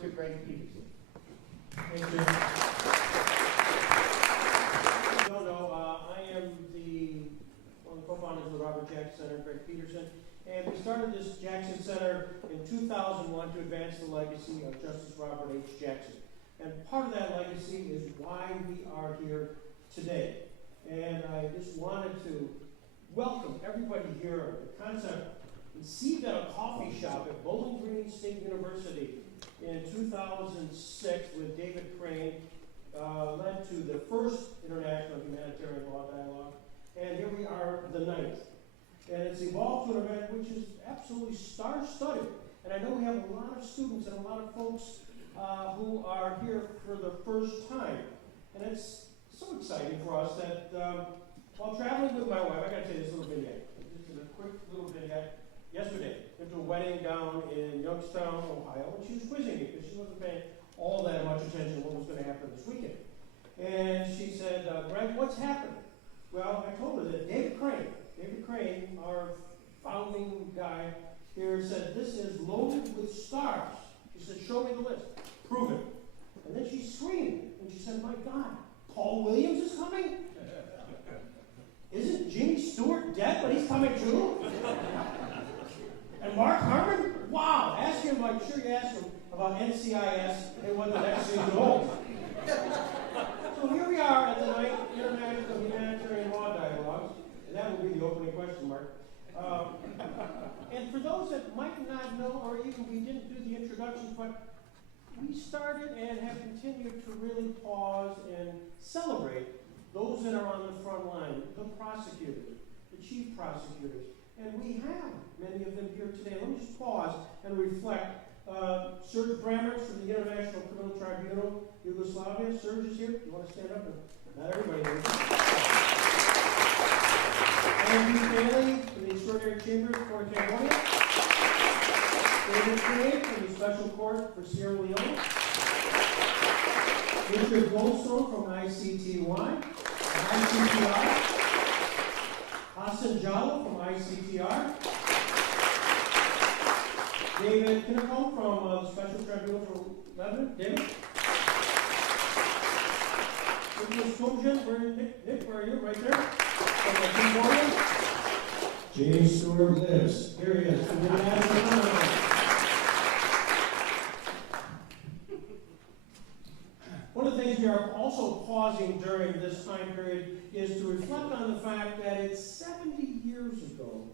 to Greg Peterson. Thank you. No, I am one of the co-founders of the Robert Jackson Center, Greg Peterson, and we started this Jackson Center in 2001 to advance the legacy of Justice Robert H. Jackson. And part of that legacy is why we are here today. And I just wanted to welcome everybody here. The concept conceived at a coffee shop at Bowling Green State University in 2006 with David Crane, led to the first International Humanitarian Law Dialogue. And here we are, the 9th. And it's evolved to an event which is absolutely star-studded. And I know we have a lot of students and a lot of folks who are here for the first time. And it's so exciting for us that while traveling with my wife, I got to tell you this little vignette. This is a quick little vignette. Yesterday, went to a wedding down in Youngstown, Ohio, and she was quizzing me because she wasn't paying all that much attention to what was going to happen this weekend. And she said, Greg, what's happening? Well, I told her that David Crane, our founding guy here, said, this is loaded with stars. She said, show me the list. Prove it. And then she screamed, and she said, my God, Paul Williams is coming? Isn't Jimmy Stewart dead, but he's coming too? And Mark Harmon? Wow, ask him, I'm sure you asked him about NCIS and what the next season holds. So here we are at the 9th International Humanitarian Law Dialogues, and that will be the opening question, Mark. And for those that might not know, or even we didn't do the introductions, but we started and have continued to really pause and celebrate those that are on the front line, the prosecutors, the chief prosecutors. And we have many of them here today. Let me just pause and reflect. Serge Brammer from the International Criminal Tribunal, Yugoslavia. Serge is here. You want to stand up? Not everybody knows. Andrew Bailey from the Extraordinary Chambers for Cambodia. David Crane from the Special Court for Sierra Leone. Richard Goldstone from ICTY. Hassan Jallo from ICTR. David Kinnicombe from the Special Tribunal for Lebanon. David. Nicholas Tomjan, Nick, where are you? Right there. From Cambodia. James Stewart lives. Here he is. One of the things we are also pausing during this time period is to reflect on the fact that it's 70 years ago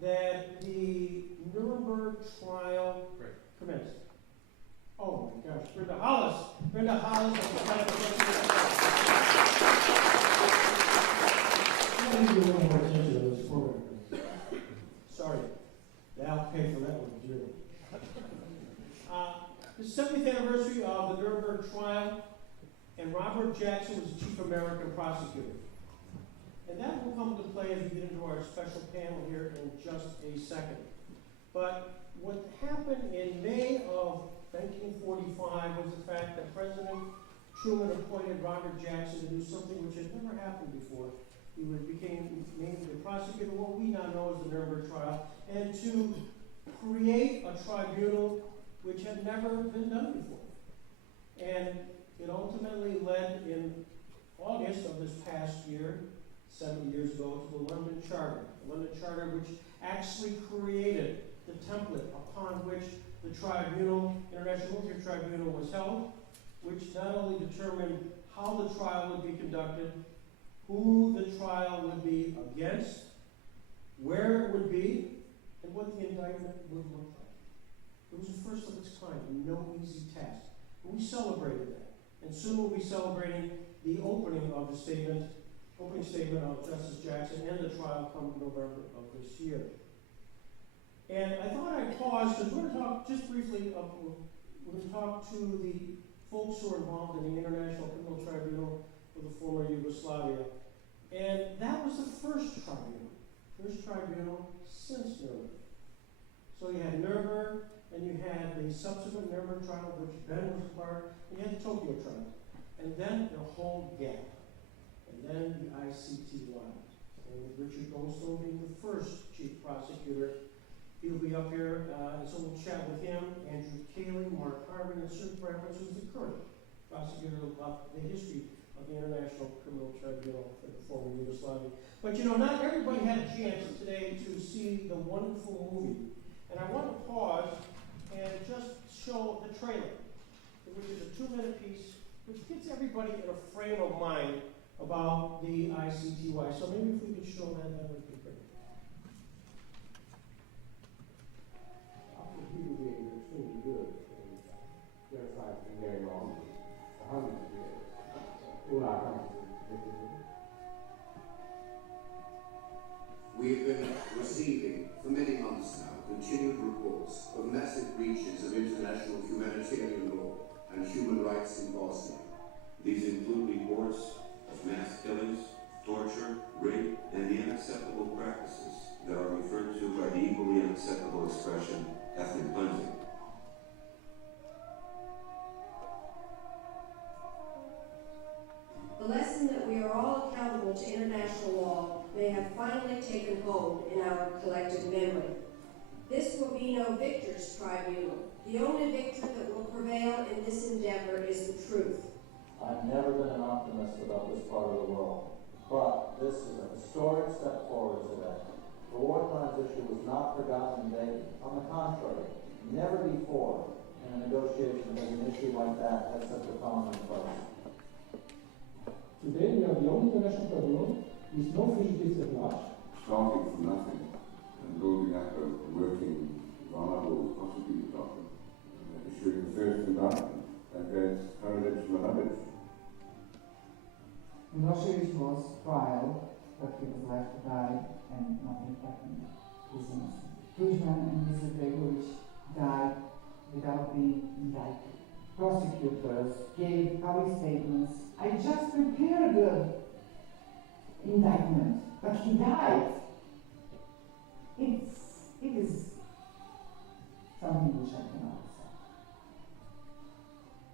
that the Nuremberg trial commenced. Oh my gosh, Brenda Hollis. Brenda Hollis. I need to do a little more attention to this program. Sorry, I'll pay for that one, dearly. The 70th anniversary of the Nuremberg trial, and Robert Jackson was the chief American prosecutor. And that will come into play as we get into our special panel here in just a second. But what happened in May of 1945 was the fact that President Truman appointed Robert Jackson to do something which had never happened before. He became named the prosecutor, what we now know as the Nuremberg trial, and to create a tribunal which had never been done before. And it ultimately led in August of this past year, 70 years ago, to the London Charter. The London Charter, which actually created the template upon which the tribunal, International Military Tribunal, was held, which not only determined how the trial would be conducted, who the trial would be against, where it would be, and what the indictment would look like. It was the first of its kind, no easy task. But we celebrated that. And soon we'll be celebrating the opening statement of Justice Jackson and the trial come November of this year. And I thought I'd pause because we're going to talk just briefly, we're going to talk to the folks who are involved in the International Criminal Tribunal for the former Yugoslavia. And that was the first tribunal since Nuremberg. So you had Nuremberg, and you had the subsequent Nuremberg trial, of which Ben was a part, and you had the Tokyo trial. And then the whole gap. And then the ICTY. And with Richard Goldstone being the first chief prosecutor, he'll be up here, and so we'll chat with him, Andrew Cayley, Mark Harvey, and insert reference who's the current prosecutor about the history of the International Criminal Tribunal for the former Yugoslavia. But you know, not everybody had a chance today to see the wonderful movie. And I want to pause and just show the trailer, which is a 2-minute piece, which gets everybody in a frame of mind about the ICTY. So maybe if we could show that, that would be great. After people being extremely good in genocide and going on for hundreds of years, all our countries are committed with it. We have been receiving, for many months now, continued reports of massive breaches of international humanitarian law and human rights in Bosnia. These include reports of mass killings, torture, rape, and the unacceptable practices that are referred to by the equally unacceptable expression, ethnic cleansing. The lesson that we are all accountable to international law may have finally taken hold in our collective memory. This will be no victor's tribunal. The only victor that will prevail in this endeavor is the truth. I've never been an optimist about this part of the world, but this is a historic step forward today. The war crimes issue was not forgotten in Dayton. On the contrary, never before in a negotiation has an issue like that had such a prominent place. Today we are the only international tribunal with no fugitives at large. Starting from nothing and building up a working, viable prosecutor's office, issuing the first indictment against Karadzic Mladic. Milosevic was trial, but he was left to die and nothing happened. He's innocent. Kuzman and Mr. Gregorovich died without being indicted. Prosecutors gave public statements. I just prepared the indictment, but he died. It is something which I cannot accept.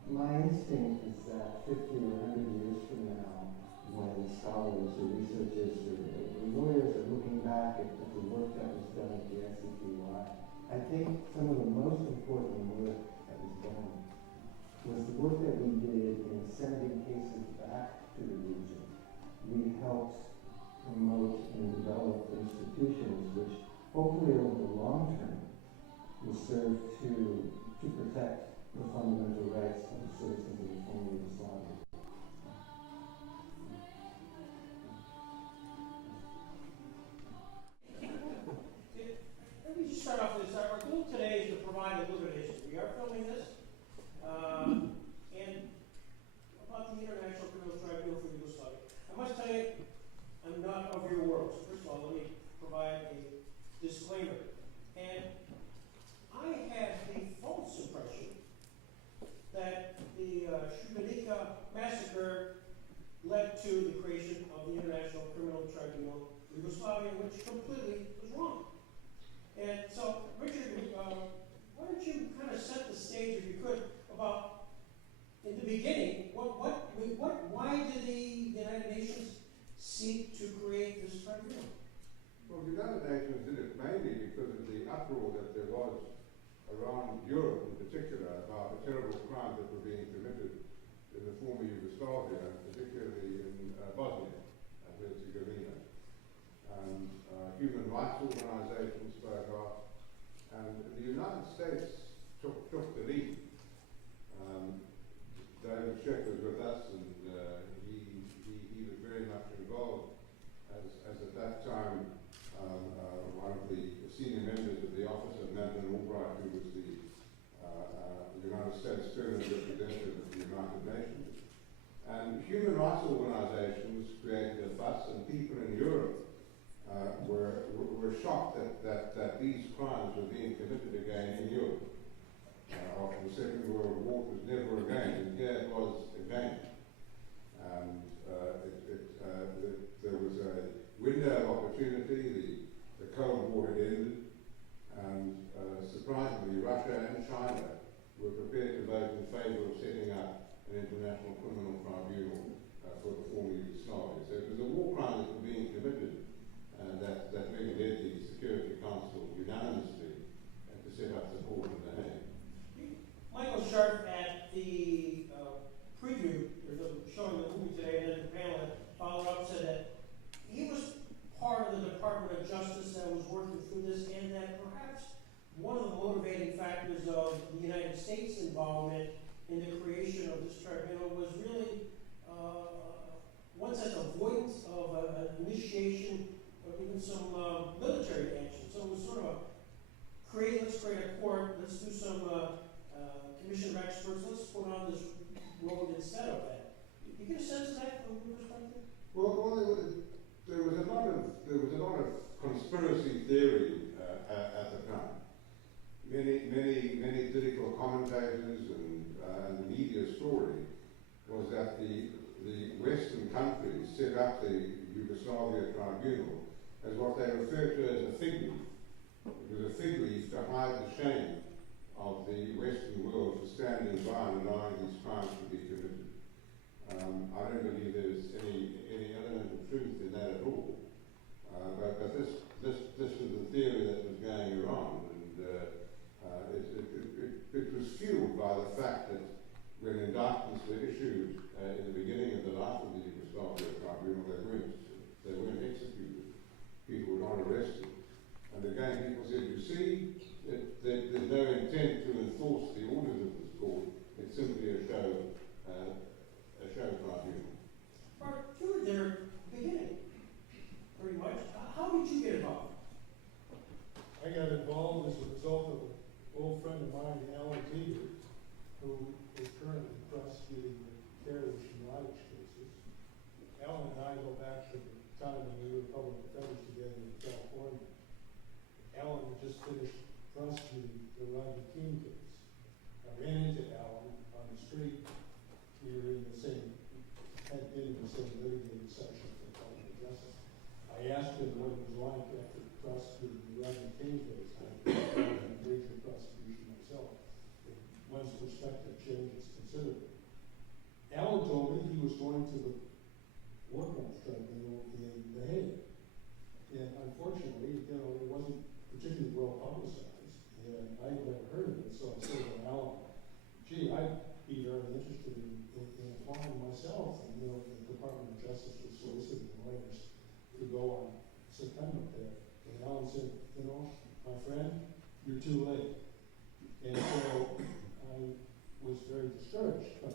My instinct is that 50 or 100 years from now, when scholars or researchers or lawyers are looking back at the work that was done at the ICTY, I think some of the most important work that was done was the work that we did in sending cases back to the region. We helped promote and develop institutions which hopefully over the long term will serve to protect the fundamental rights of the citizens of the former Yugoslavia. Let me just start off with this. Our goal today is to provide a little bit of history. We are filming this. And about the International Criminal Tribunal for Yugoslavia. I must tell you, I'm not of your world. So first of all, let me provide a disclaimer. And I had the false impression that the Srebrenica massacre led to the creation of the International Criminal Tribunal for Yugoslavia, which completely was wrong. And so, Richard, why don't you kind of set the stage, if you could, about, in the beginning, why did the United Nations seek to create this tribunal? Well, the United Nations did it mainly because of the uproar that there was around Europe in particular about the terrible crimes that were being committed in the former Yugoslavia, particularly in Bosnia and Herzegovina. And human rights organizations spoke out, and the United States took the lead. David Sheck was with us, and he was very much involved as at that time one of the senior members of the office of Madeleine Albright, who was the United States permanent representative of the United Nations. And human rights organizations created a fuss, and people in Europe were shocked that these crimes were being committed again in Europe. After the Second World War, it was never again, and here it was again. And there was a window of opportunity. The Cold War had ended, and surprisingly, Russia and China were prepared to vote in favor of setting up an international criminal tribunal for the former Yugoslavia. So it was the war crimes that were being committed that really led the Security Council unanimously to set up support in The Hague. Michael Sharp of the United States' involvement in the creation of this tribunal was really, one sense, avoidance of an initiation or even some military action. So it was sort of a let's create a court, let's do some commission of experts, let's put on this road instead of that. You get a sense of that from your perspective? Well, there was a lot of conspiracy theory at the time. Many political commentators and the media story was that the Western countries set up the Yugoslavia Tribunal as what they referred to as a fig leaf. It was a fig leaf to hide the shame of the Western world for standing by and allowing these crimes to be committed. I don't believe there's any element of truth in that at all. But this was the theory that was going around, and it was fueled by the fact that when indictments were issued in the beginning of the life of the Yugoslavia Tribunal, they weren't executed. People were not arrested. And again, people said, you see, there's no intent to enforce the orders of this court. It's simply a show tribunal. Mark, you were there at the beginning, pretty much. How did you get involved? I got involved as a result of an old friend of mine, Alan Teeter, who is currently prosecuting the terrorist and riots cases. Alan and I go back to the time when we were public defenders together in California. Alan had just finished prosecuting the Rodney King case. I ran into Alan on the street. We were had been in the same litigating section for public justice. I asked him what it was like after prosecuting the Rodney King case. I had a major prosecution myself. One's perspective changes considerably. Alan told me he was going to the War Crimes Tribunal in The Hague. And unfortunately, it wasn't particularly well publicized, and I had never heard of it, so I said to Alan, gee, I'd be very interested in applying myself. And, the Department of Justice was soliciting lawyers to go on secondment there. And Alan said, my friend, you're too late. And so I was very discouraged, but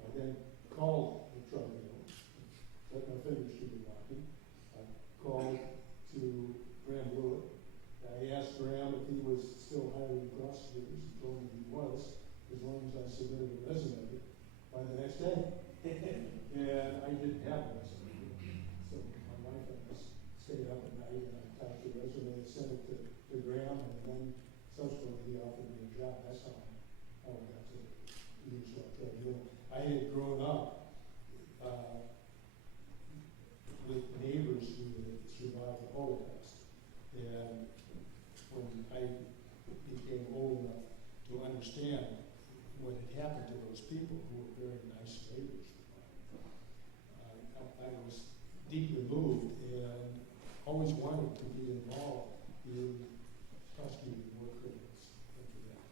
I then called the tribunal, let my fingers do the walking. I called to Graham Willett. I asked Graham if he was still hiring prosecutors. He told me he was, as long as I submitted a resume by the next day. And I didn't have a resume. So my wife and I stayed up at night and I typed the resume and sent it to Graham, and then subsequently he offered me a job. That's how I got to use that tribunal. I had grown up with neighbors who had survived the Holocaust. And when I became old enough to understand what had happened to those people who were very nice neighbors of mine, I was deeply moved and always wanted to be involved in prosecuting war criminals after that.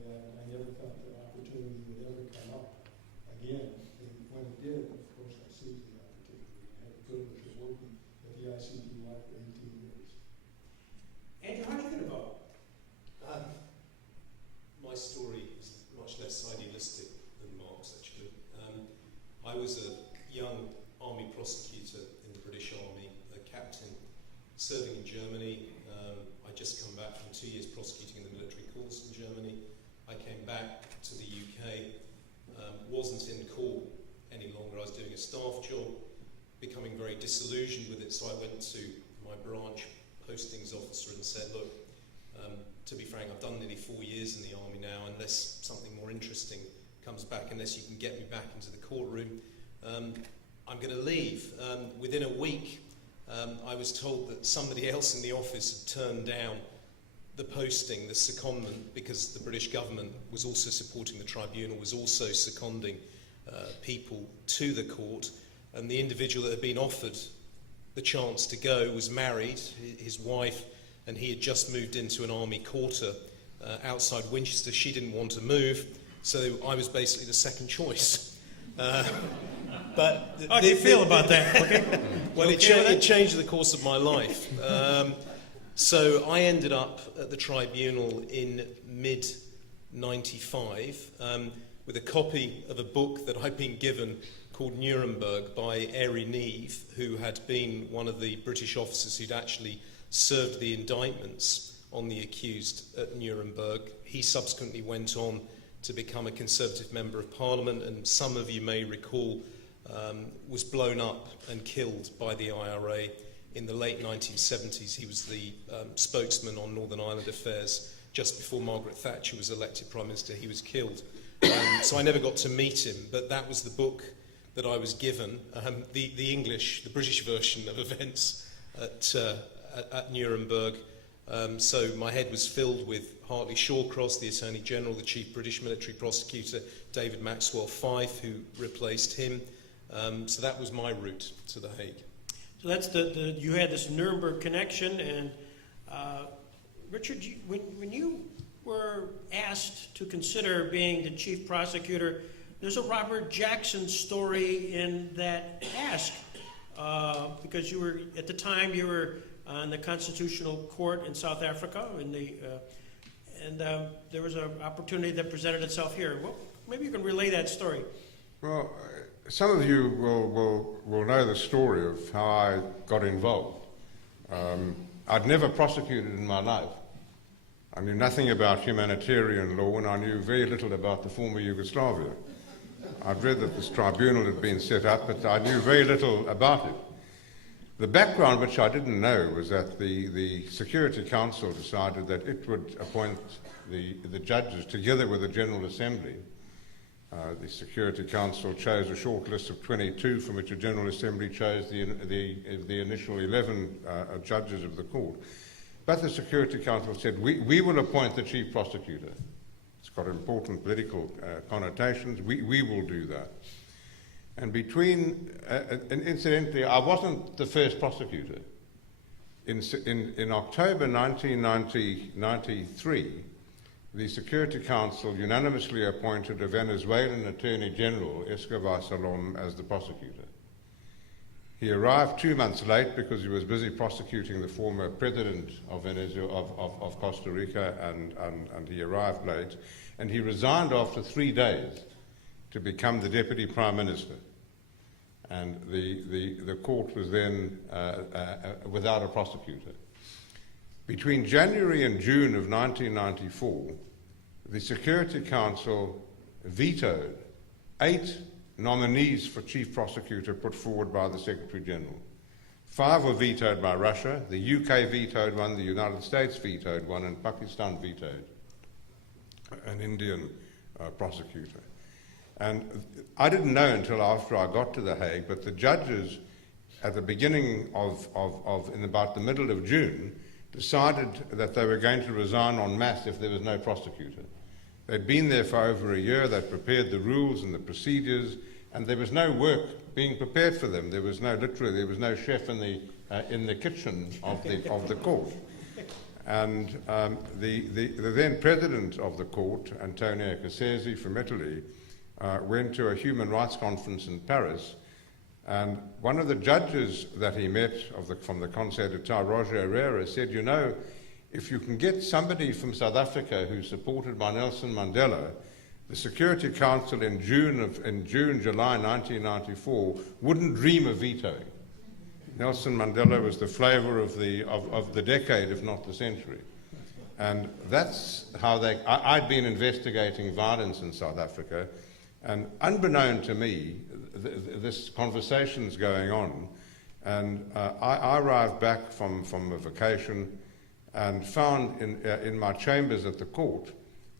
And I never thought that opportunity would ever come up again. And when it did, of course, I seized the opportunity. I had the privilege of working at the ICTY for 18 years. Andrew, how'd you get involved? My story is much less idealistic than Mark's, actually. I was a young army prosecutor in the British Army, a captain serving in Germany. I'd just come back from 2 years prosecuting in the military courts in Germany. I came back to the UK, wasn't in court any longer. I was doing a staff job, becoming very disillusioned with it, so I went to my branch postings officer and said, look, to be frank, I've done nearly 4 years in the army now. Unless something more interesting comes back, unless you can get me back into the courtroom, I'm going to leave. Within a week, I was told that somebody else in the office had turned down the posting, the secondment, because the British government was also supporting the tribunal, was also seconding people to the court, and the individual that had been offered the chance to go was married, his wife, and he had just moved into an army quarter outside Winchester. She didn't want to move, so I was basically the second choice. But how do you feel about that? Okay. Well, it changed the course of my life. So I ended up at the tribunal in 1995 with a copy of a book that I'd been given called Nuremberg by Airy Neve, who had been one of the British officers who'd actually served the indictments on the accused at Nuremberg. He subsequently went on to become a Conservative Member of Parliament, and some of you may recall was blown up and killed by the IRA in the late 1970s. He was the spokesman on Northern Ireland affairs just before Margaret Thatcher was elected Prime Minister. He was killed. So I never got to meet him, but that was the book that I was given, the British version of events at Nuremberg. So my head was filled with Hartley Shawcross, the Attorney General, the Chief British Military Prosecutor, David Maxwell Fyfe, who replaced him. So that was my route to The Hague. So that's you had this Nuremberg connection, and Richard, when you were asked to consider being the chief prosecutor, there's a Robert Jackson story in that ask, because you were, at the time, you were on the Constitutional Court in South Africa, and there was an opportunity that presented itself here. Well, maybe you can relay that story. Well, some of you will know the story of how I got involved. I'd never prosecuted in my life. I knew nothing about humanitarian law, and I knew very little about the former Yugoslavia. I'd read that this tribunal had been set up, but I knew very little about it. The background, which I didn't know, was that the Security Council decided that it would appoint the judges together with the General Assembly. The Security Council chose a short list of 22, from which the General Assembly chose the initial 11 judges of the court. But the Security Council said, we will appoint the chief prosecutor. It's got important political connotations. We will do that. And incidentally, I wasn't the first prosecutor. In October 1993, the Security Council unanimously appointed a Venezuelan Attorney General, Escobar Salom, as the prosecutor. He arrived 2 months late because he was busy prosecuting the former president of Venezuela, of Costa Rica, and he arrived late. And he resigned after 3 days to become the Deputy Prime Minister. And the court was then without a prosecutor. Between January and June of 1994, the Security Council vetoed 8 nominees for chief prosecutor put forward by the Secretary General. 5 were vetoed by Russia, the UK vetoed one, the United States vetoed one, and Pakistan vetoed an Indian prosecutor. And I didn't know until after I got to The Hague, but the judges at the beginning in about the middle of June decided that they were going to resign en masse if there was no prosecutor. They'd been there for over a year, they'd prepared the rules and the procedures, and there was no work being prepared for them. There was no chef in the kitchen of the court. And the then president of the court, Antonio Cassese from Italy, went to a human rights conference in Paris, and one of the judges that he met from the Conseil d'État, Roger Herrera, said, you know, if you can get somebody from South Africa who's supported by Nelson Mandela, the Security Council in July 1994 wouldn't dream of vetoing. Nelson Mandela was the flavour of the decade, if not the century. And that's how I'd been investigating violence in South Africa, and unbeknown to me, this conversation's going on, and I arrived back from a vacation and found in my chambers at the court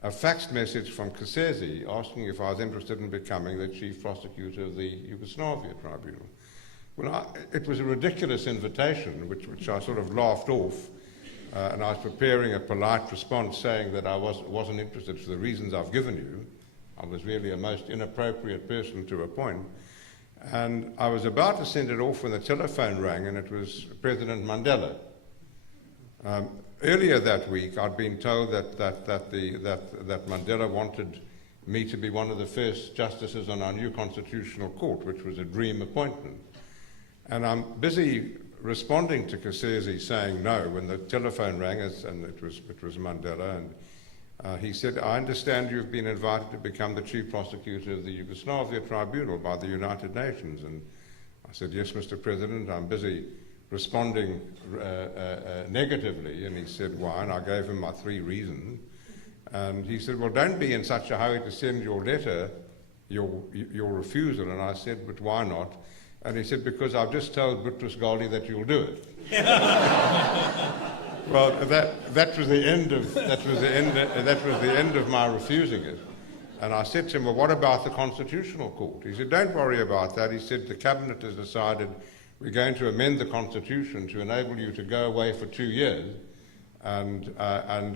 a faxed message from Cassese asking if I was interested in becoming the chief prosecutor of the Yugoslavia Tribunal. Well, it was a ridiculous invitation, which I sort of laughed off, and I was preparing a polite response saying that I wasn't interested for the reasons I've given you. I was really a most inappropriate person to appoint. And I was about to send it off when the telephone rang, and it was President Mandela. Earlier that week, I'd been told that Mandela wanted me to be one of the first justices on our new constitutional court, which was a dream appointment. And I'm busy responding to Cassese saying no when the telephone rang, and it was Mandela, He said, I understand you've been invited to become the chief prosecutor of the Yugoslavia Tribunal by the United Nations. And I said, yes, Mr. President, I'm busy responding negatively. And he said, why? And I gave him my 3 reasons. And he said, well, don't be in such a hurry to send your letter, your refusal. And I said, but why not? And he said, because I've just told Boutros Ghali that you'll do it. Well, that was the end of my refusing it. And I said to him, well, what about the Constitutional Court? He said, don't worry about that. He said, the Cabinet has decided we're going to amend the Constitution to enable you to go away for 2 years. And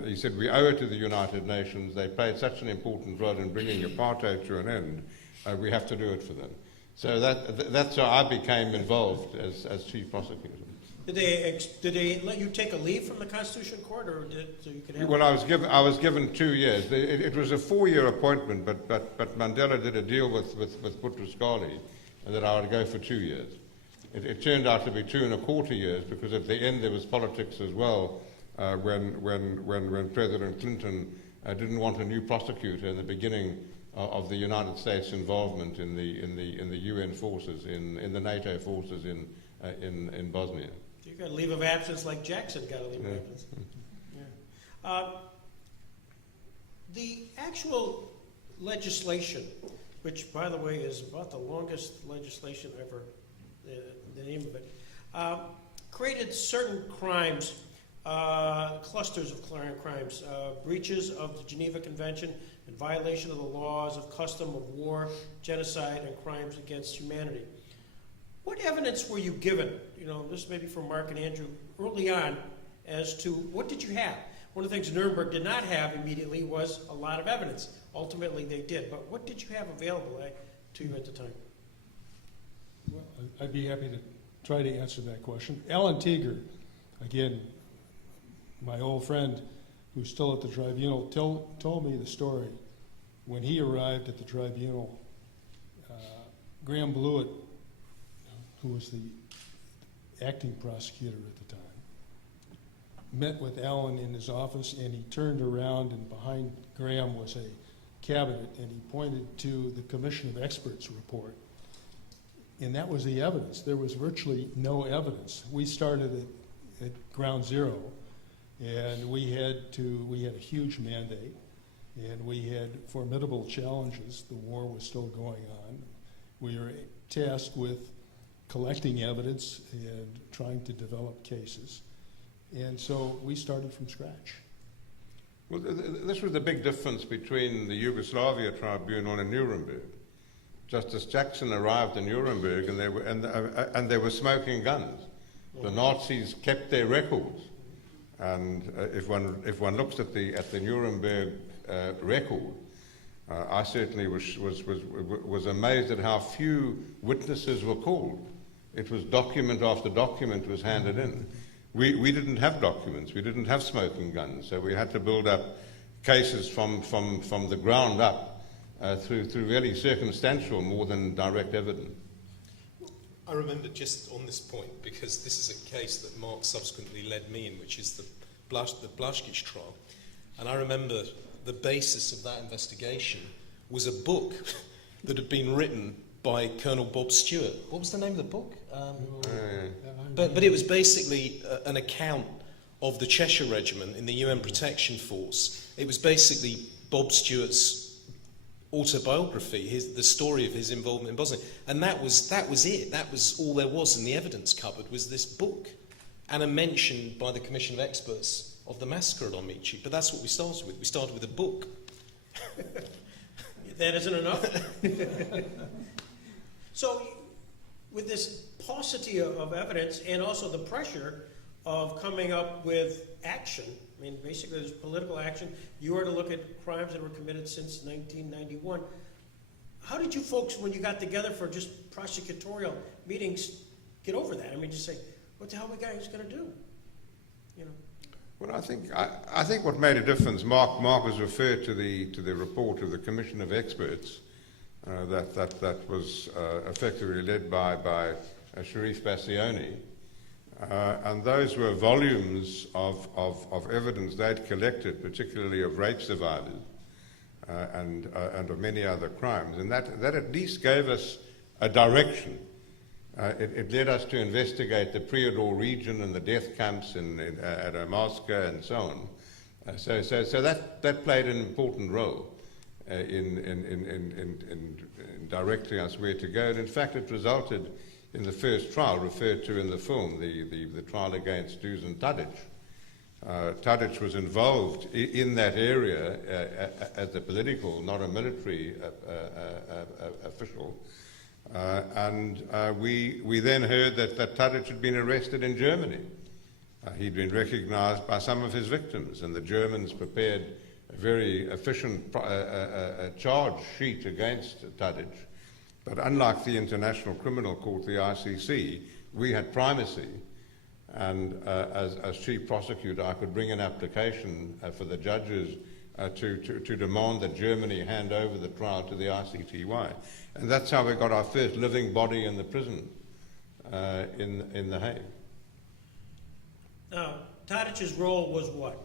he said, we owe it to the United Nations. They played such an important role in bringing apartheid to an end. We have to do it for them. So that's how I became involved as chief prosecutor. Did they let you take a leave from the Constitution Court, or so you could have? Well, I was given 2 years. It was a 4-year appointment, but Mandela did a deal with Boutros Ghali that I would go for 2 years. It turned out to be 2.25 years because at the end there was politics as well. When President Clinton didn't want a new prosecutor in the beginning of the United States involvement in the UN forces, in the NATO forces in Bosnia. You got a leave of absence like Jackson got a leave of absence. Yeah. The actual legislation, which, by the way, is about the longest legislation ever, the name of it, created certain crimes, clusters of crimes, breaches of the Geneva Convention and violation of the laws of custom of war, genocide, and crimes against humanity. What evidence were you given, this may be for Mark and Andrew, early on, as to what did you have? One of the things Nuremberg did not have immediately was a lot of evidence. Ultimately, they did. But what did you have available to you at the time? Well, I'd be happy to try to answer that question. Alan Teeger, again, my old friend who's still at the tribunal, told me the story. When he arrived at the tribunal, Graham Blewett, who was the acting prosecutor at the time, met with Alan in his office, and he turned around, and behind Graham was a cabinet, and he pointed to the Commission of Experts report. And that was the evidence. There was virtually no evidence. We started at ground zero, and we had a huge mandate, and we had formidable challenges. The war was still going on. We were tasked with collecting evidence and trying to develop cases. And so we started from scratch. Well, this was the big difference between the Yugoslavia Tribunal and Nuremberg. Justice Jackson arrived in Nuremberg, and they were smoking guns. The Nazis kept their records, and if one looks at the Nuremberg record, I certainly was amazed at how few witnesses were called. It was document after document was handed in. We didn't have documents. We didn't have smoking guns, so we had to build up cases from the ground up through really circumstantial more than direct evidence. I remember just on this point, because this is a case that Mark subsequently led me in, which is the Blaszkic trial. And I remember the basis of that investigation was a book that had been written by Colonel Bob Stewart. What was the name of the book? But it was basically an account of the Cheshire Regiment in the UN Protection Force. It was basically Bob Stewart's autobiography, the story of his involvement in Bosnia. And that was it. That was all there was in the evidence cupboard, was this book. And a mention by the Commission of Experts of the massacre at Omici. But that's what we started with. We started with a book. That isn't enough? So, with this paucity of evidence and also the pressure of coming up with action, I mean, basically there's political action. You are to look at crimes that were committed since 1991. How did you folks, when you got together for just prosecutorial meetings, get over that? I mean, just say, what the hell are we guys going to do? Well, I think what made a difference, Mark was referred to the report of the Commission of Experts that was effectively led by Sharif Bassioni. And those were volumes of evidence they'd collected, particularly of rape survivors and of many other crimes. And that at least gave us a direction. It led us to investigate the Prijedor region and the death camps at Omarska and so on. So that played an important role in directing us where to go. And in fact, it resulted in the first trial referred to in the film, the trial against Dusan Tadic. Tadic was involved in that area as a political, not a military official. And we then heard that Tadic had been arrested in Germany. He'd been recognized by some of his victims, and the Germans prepared a very efficient charge sheet against Tadic. But unlike the International Criminal Court, the ICC, we had primacy. And as chief prosecutor, I could bring an application for the judges to demand that Germany hand over the trial to the ICTY. And that's how we got our first living body in the prison in The Hague. Now, Tadic's role was what?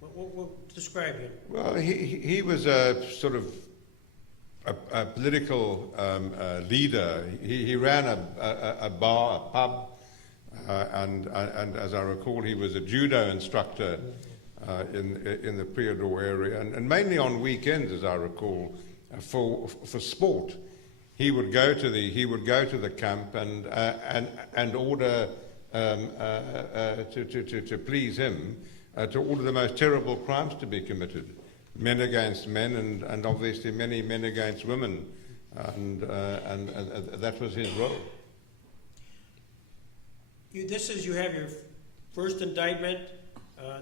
What describe him? Well, he was a sort of a political leader. He ran a bar, a pub, and as I recall, he was a judo instructor in the Prijedor area, and mainly on weekends, as I recall, for sport. He would go to the camp and order to please him to order the most terrible crimes to be committed. Men against men, and obviously many men against women, and that was his role. You have your first indictment,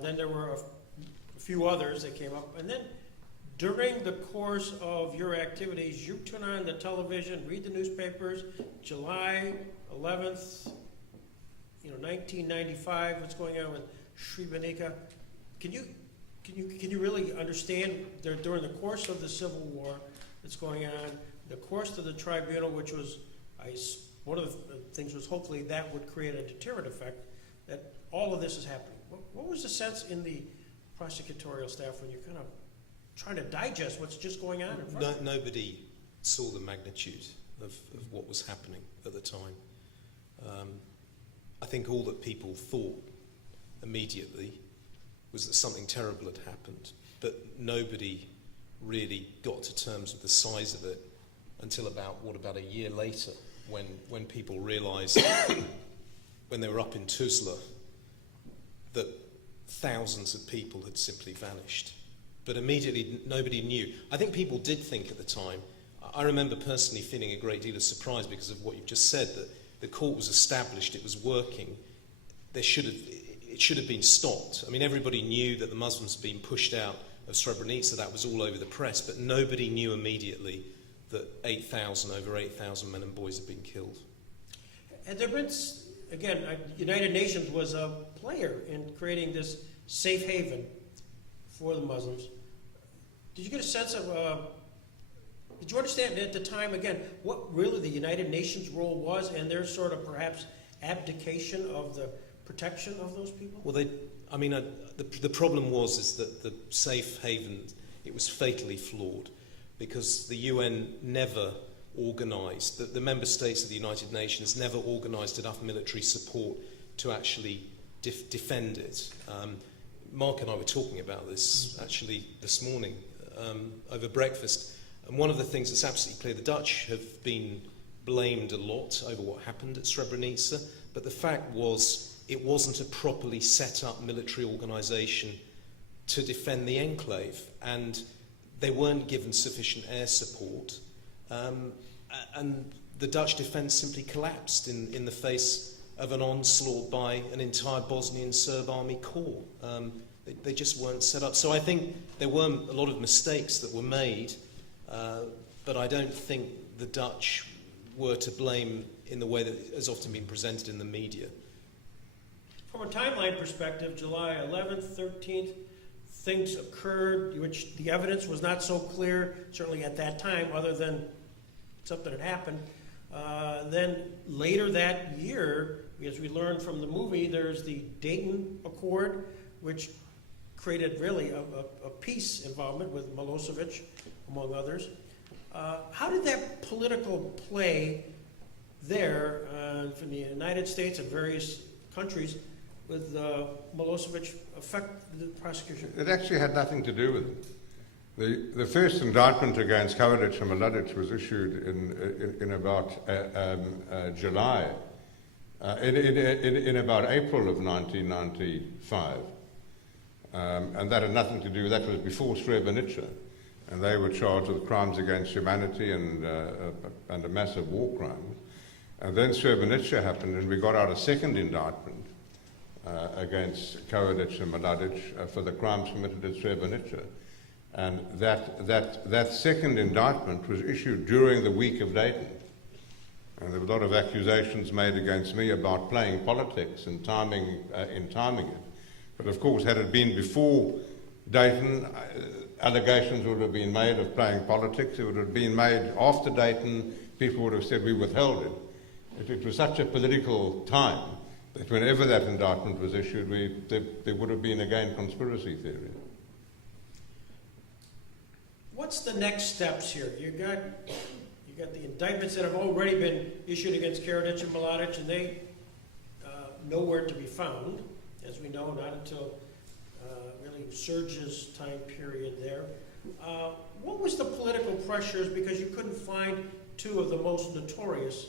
then there were a few others that came up, and then during the course of your activities, you turn on the television, read the newspapers, July 11th, 1995, what's going on with Srebrenica. Can you really understand during the course of the Civil War that's going on, the course of the tribunal, which was, one of the things was hopefully that would create a deterrent effect, that all of this is happening. What was the sense in the prosecutorial staff when you're kind of trying to digest what's just going on in front of you? Nobody saw the magnitude of what was happening at the time. I think all that people thought immediately was that something terrible had happened, but nobody really got to terms with the size of it until about a year later, when people realised, when they were up in Tuzla, that thousands of people had simply vanished. But immediately nobody knew. I think people did think at the time, I remember personally feeling a great deal of surprise because of what you've just said, that the court was established, it was working, it should have been stopped. I mean, everybody knew that the Muslims had been pushed out of Srebrenica, that was all over the press, but nobody knew immediately that over 8,000 men and boys had been killed. And there been, again, United Nations was a player in creating this safe haven for the Muslims. Did you get a sense of, did you understand at the time, again, what really the United Nations role was and their sort of perhaps abdication of the protection of those people? Well, the problem is that the safe haven, it was fatally flawed because the UN never organised, the member states of the United Nations never organised enough military support to actually defend it. Mark and I were talking about this actually this morning over breakfast, and one of the things that's absolutely clear, the Dutch have been blamed a lot over what happened at Srebrenica, but the fact was it wasn't a properly set up military organisation to defend the enclave, and they weren't given sufficient air support, and the Dutch defence simply collapsed in the face of an onslaught by an entire Bosnian Serb army corps. They just weren't set up. So I think there were a lot of mistakes that were made, but I don't think the Dutch were to blame in the way that has often been presented in the media. From a timeline perspective, July 11th, 13th, things occurred which the evidence was not so clear, certainly at that time, other than something had happened. Then later that year, as we learned from the movie, there's the Dayton Accord, which created really a peace involvement with Milosevic, among others. How did that political play there from the United States and various countries with Milosevic affect the prosecution? It actually had nothing to do with it. The first indictment against Karadzic and Mladic was issued in about July, in about April of 1995. And that had nothing to do, that was before Srebrenica. And they were charged with crimes against humanity and a massive war crime. And then Srebrenica happened, and we got out a second indictment against Karadzic and Mladic for the crimes committed at Srebrenica. And that second indictment was issued during the week of Dayton. And there were a lot of accusations made against me about playing politics and timing it. But of course, had it been before Dayton, allegations would have been made of playing politics. It would have been made after Dayton. People would have said we withheld it. It was such a political time that whenever that indictment was issued, there would have been again conspiracy theory. What's the next steps here? You got the indictments that have already been issued against Karadzic and Mladic, and they nowhere to be found, as we know, not until really Serge's time period there. What was the political pressures, because you couldn't find two of the most notorious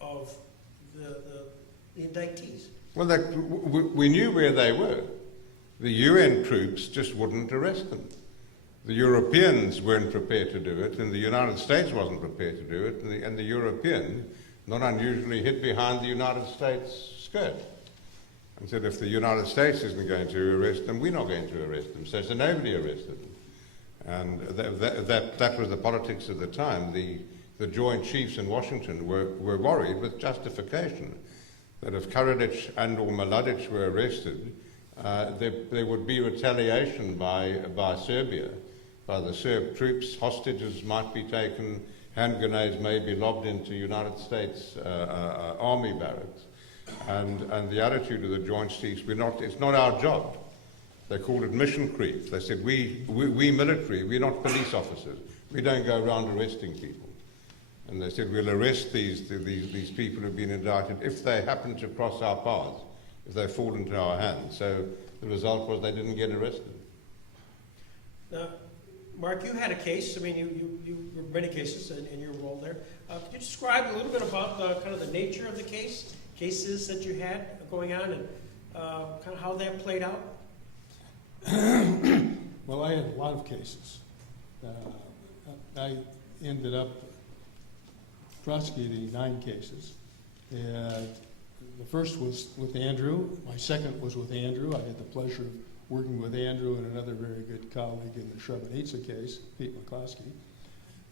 of the indictees? Well, we knew where they were. The UN troops just wouldn't arrest them. The Europeans weren't prepared to do it, and the United States wasn't prepared to do it, and the European, not unusually, hid behind the United States skirt and said, if the United States isn't going to arrest them, we're not going to arrest them. So nobody arrested them. And that was the politics of the time. The Joint Chiefs in Washington were worried, with justification, that if Karadzic and or Mladic were arrested, there would be retaliation by Serbia, by the Serb troops. Hostages might be taken, hand grenades may be lobbed into United States army barracks. And the attitude of the Joint Chiefs, it's not our job. They called it mission creep. They said, we military, we're not police officers. We don't go around arresting people. And they said, we'll arrest these people who've been indicted if they happen to cross our paths, if they fall into our hands. So the result was they didn't get arrested. Now, Mark, you had a case. I mean, you were many cases in your role there. Could you describe a little bit about kind of the nature of the cases that you had going on, and kind of how that played out? Well, I had a lot of cases. I ended up prosecuting 9 cases. And the first was with Andrew. My second was with Andrew. I had the pleasure of working with Andrew and another very good colleague in the Srebrenica case, Pete McCloskey.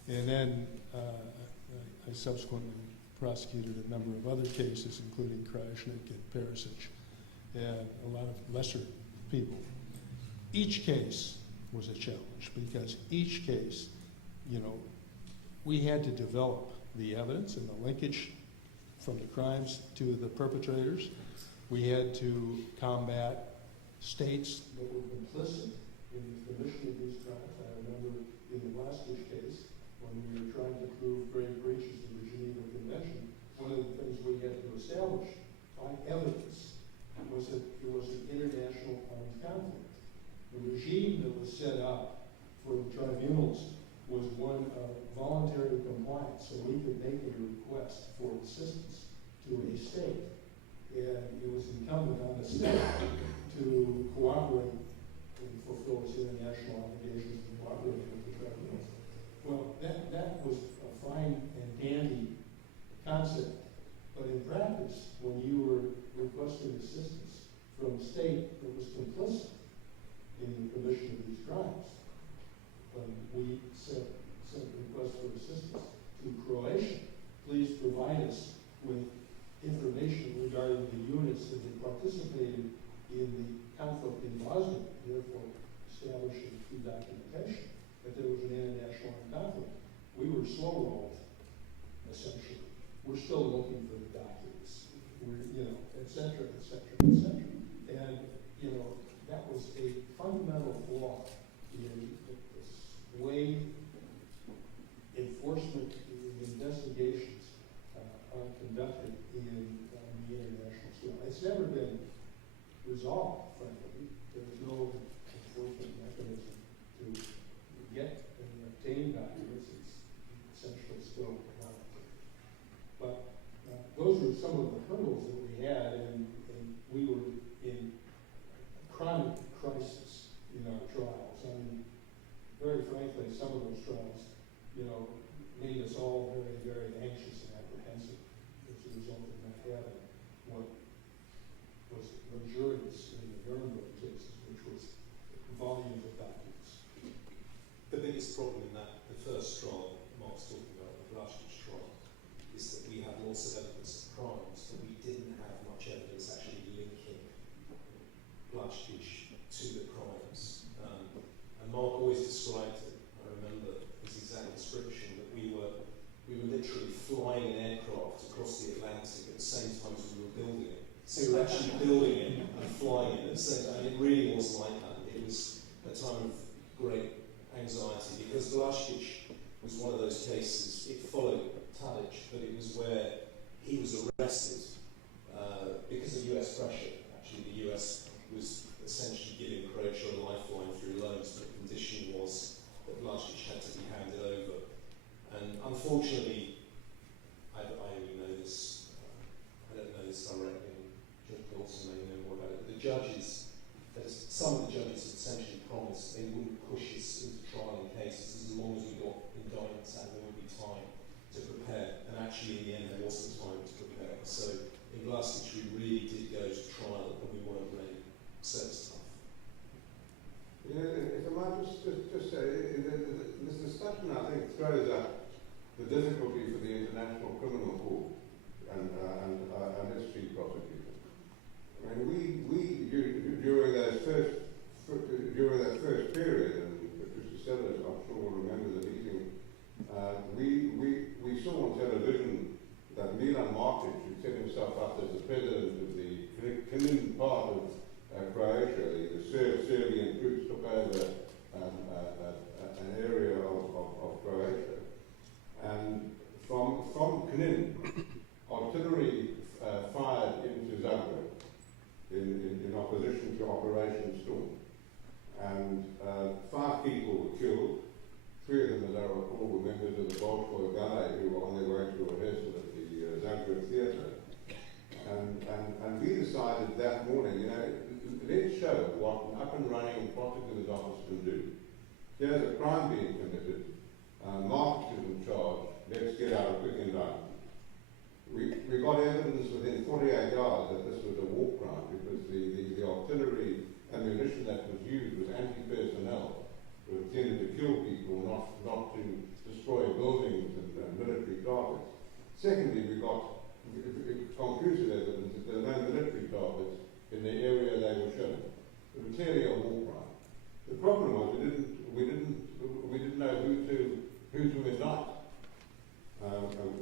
And then I subsequently prosecuted a number of other cases, including Krajisnik and Perisic, and a lot of lesser people. Each case was a challenge, because each case, we had to develop the evidence and the linkage from the crimes to the perpetrators. We had to combat states that were complicit in the commission of these crimes. I remember in the Vlasic case, when we were trying to prove grave breaches of the Geneva Convention, one of the things we had to establish by evidence was that there was an international armed conflict. The regime that was set up for the tribunals was one of voluntary compliance, so we could make a request for assistance to a state. And it was incumbent on the state to cooperate and fulfill its international obligations and cooperate with the tribunals. Well, that was a fine and dandy concept. But in practice, when you were requesting assistance from a state that was complicit in the commission of these crimes, we sent requests for assistance to Croatia. Please provide us with information regarding the units that had participated in the conflict in Bosnia, therefore establishing through documentation that there was an international armed conflict. We were slow-rolled, essentially. we're still looking for the documents. We're, et cetera, et cetera, et cetera. And, that was a fundamental flaw in the way enforcement investigations are conducted in the international scale. It's never been resolved, frankly. There's no enforcement mechanism to get and obtain documents. It's essentially still monitored. But those were some of the hurdles that we had, and we were in chronic crisis in our trials. I mean, very frankly, some of those trials, made us all very, very anxious and apprehensive as a result of not having what was luxurious in the Nuremberg cases, which was volumes of documents. The biggest problem in that, the first trial Mark's talking about, the Blastic trial, is that we had lots of evidence of crimes, but we didn't have much evidence actually linking Blastic to the crimes. And Mark always described it, I remember his exact description, that we were literally flying an aircraft across the Atlantic at the same time as we were building it. So we were actually building it and flying it at the same time. And it really wasn't like that. It was a time of great anxiety because Blastic was one of those cases. It followed Tadic, but it was where he was arrested because of US pressure. Actually, the US was essentially giving Croatia a lifeline through loans, but the condition was that Blastic had to be handed over. And unfortunately, I only know this, I don't know this directly, and Judge Wilson may know more about it, but the judges, some of the judges essentially promised they wouldn't push us into trial in cases as long as we got indictments and there would be time to prepare. And actually, in the end, there wasn't time to prepare. So in Blastic, we really did go to trial and we weren't ready. So it's tough. If I might just say, this discussion, I think, throws up the difficulty for the International Criminal Court and its chief prosecutor. I mean, we during that first period, and Patricia Sellers, I'm sure will remember the meeting, we saw on television that Milan Markic, who set himself up as the president of the Knin part of Croatia, the Serbian troops took over an area of Croatia, and from Knin, artillery fired into Zagreb in opposition to Operation Storm, and 5 people were killed. 3 of them, as I recall, were members of the Bolshoi Ballet who were on their way to rehearsal at the Zagreb Theatre. And we decided that morning, let's show what an up-and-running prosecutor's office can do. Here's a crime being committed. Mark is in charge. Let's get out a quick indictment. We got evidence within 48 hours that this was a war crime because the artillery ammunition that was used was anti-personnel. It was intended to kill people, not to destroy buildings and military targets. Secondly, we got conclusive evidence that there were no military targets in the area they were shown. It was clearly a war crime. The problem was we didn't know who to indict.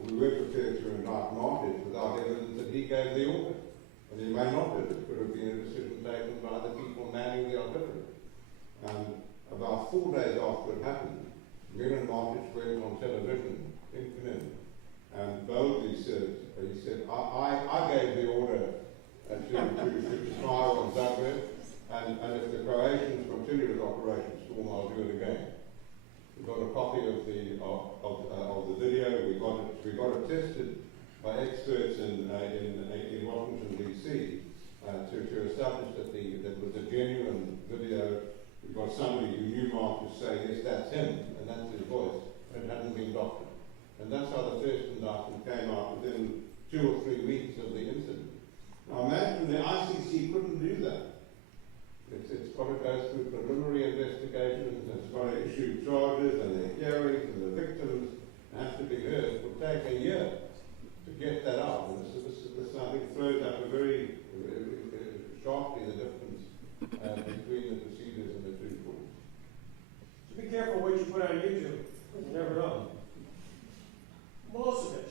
We weren't prepared to indict Martin without evidence that he gave the order. And he may not have. It could have been a decision taken by the people manning the artillery. And about 4 days after it happened, Milan Martic went on television in Knin and boldly said, I gave the order to fire on Zagreb, and if the Croatians continue with Operation Storm, I'll do it again. We got a copy of the video. We got it tested by experts in Washington D.C. To establish that that was a genuine video. We got somebody who knew Mark to say, yes, that's him, and that's his voice, and it hadn't been doctored. And that's how the first indictment came out within 2 or 3 weeks of the incident. Now imagine the ICC couldn't do that. It's got to go through preliminary investigations, it's got to issue charges, and the hearings, and the victims have to be heard. It will take a year to get that out. And this I think, throws up a very sharply the difference between the procedures and the 2 courts. So be careful what you put on YouTube. You never know. Milosevic.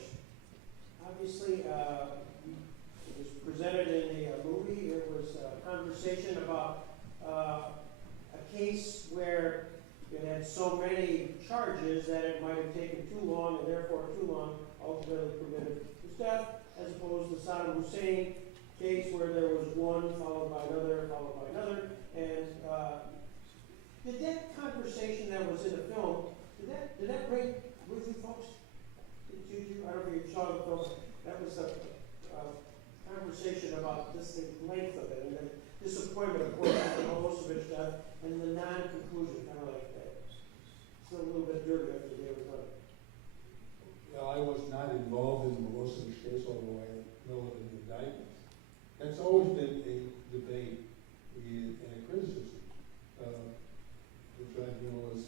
it might have taken too long, and therefore too long ultimately permitted his death, as opposed to Saddam Hussein case where there was one followed by another, and did that conversation that was in the film, did that break with you folks? I don't know if you saw the film. That was a conversation about just the length of it, and the disappointment, of course, with the Milosevic death, and the non-conclusion, kind of like that. Still a little bit dirty after the day was done. Well, I was not involved in the Milosevic case, although I know of the indictment. That's always been a debate and a criticism of the tribunal is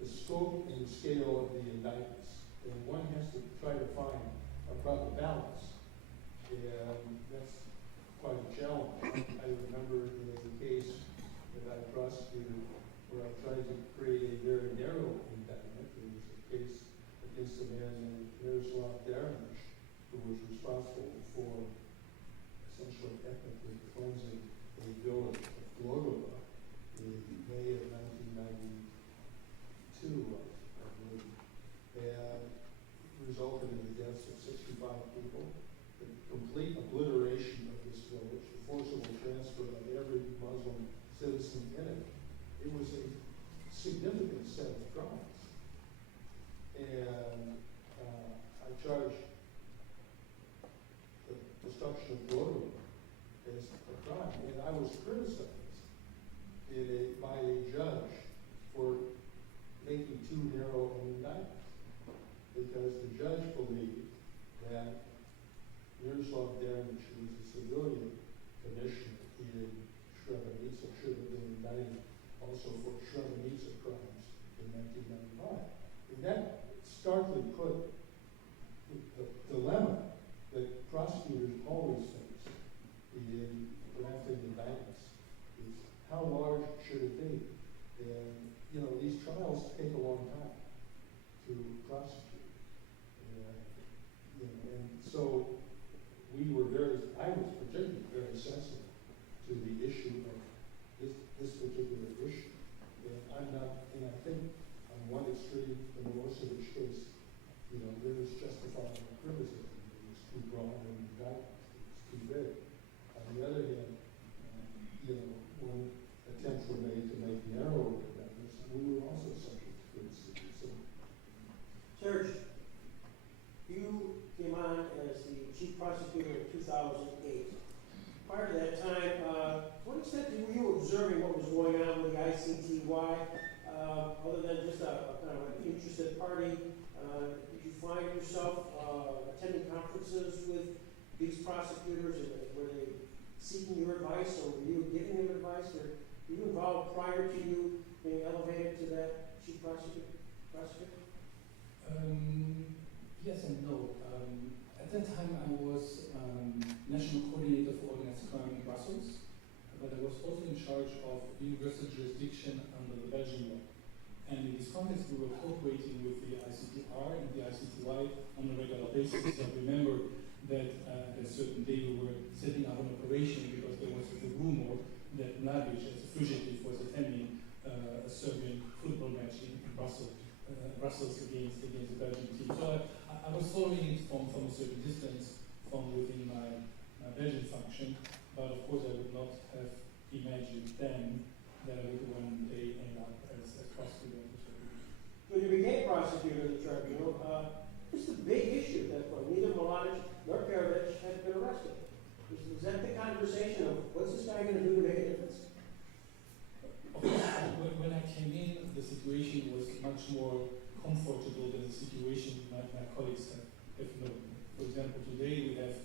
the scope and scale of the indictments. And one has to try to find a proper balance. And that's quite a challenge. I remember in a case that I prosecuted where I tried to create a very narrow indictment. It was a case against a man named Miroslav Darnish, who was responsible for essentially ethnically cleansing a village of Glogova in May of 1992, I believe. And resulted in the deaths of 65 people, the complete obliteration of this village, the forcible transfer of every Muslim citizen in it. It was a significant set of crimes. And I charged the destruction of Glogova as a crime. And I was criticized by a judge for making too narrow an indictment, because the judge believed that Miroslav Darnish, who was a civilian commissioner in Srebrenica, should have been indicted also for Srebrenica crimes in 1995. And that starkly put the dilemma that prosecutors always face in drafting indictments is how large should it be? And, these trials take a long time to prosecute. And so I was particularly very sensitive to the issue of this particular issue. And I think on one extreme, the Milosevic case, there is justifiable criticism. It was too broad an indictment. It was too big. On the other hand, when attempts were made to make narrower indictments, we were also subject to criticism. So, Serge, you came on as the chief prosecutor in 2008. Prior to that time, to what extent were you observing what was going on with the ICTY, other than just a kind of an interested party? Did you find yourself attending conferences with these prosecutors, and were they seeking your advice, or were you giving them advice? Were you involved prior to you being elevated to that chief prosecutor? Yes and no. At that time, I was national coordinator for organized crime in Brussels, but I was also in charge of universal jurisdiction under the Belgian law. And in this context, we were cooperating with the ICTR and the ICTY on a regular basis. I remember that at a certain day we were setting up an operation because there was a rumor that Mladic, as a fugitive, was attending a Serbian football match in Brussels against the Belgian team. So I was following it from a certain distance from within my Belgian function, but of course I would not have imagined then that I would one day end up as prosecutor of the tribunal. When you became prosecutor of the tribunal, this is a big issue that neither Mladic nor Karadzic had been arrested. Was that the conversation of what's this guy going to do to make a difference? When I came in, the situation was much more comfortable than the situation my colleagues have known. For example, today we have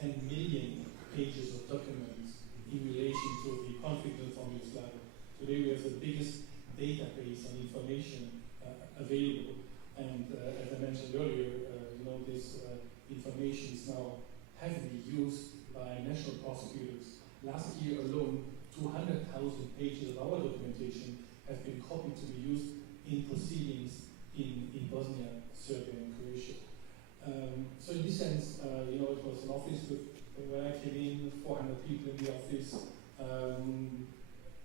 10 million pages of documents in relation to the conflict in former Yugoslavia. Today we have the biggest database on information available. And as I mentioned earlier, this information is now heavily used by national prosecutors. Last year alone, 200,000 pages of our documentation have been copied to be used in proceedings in Bosnia, Serbia, and Croatia. So in this sense, it was an office with, when I came in, 400 people in the office,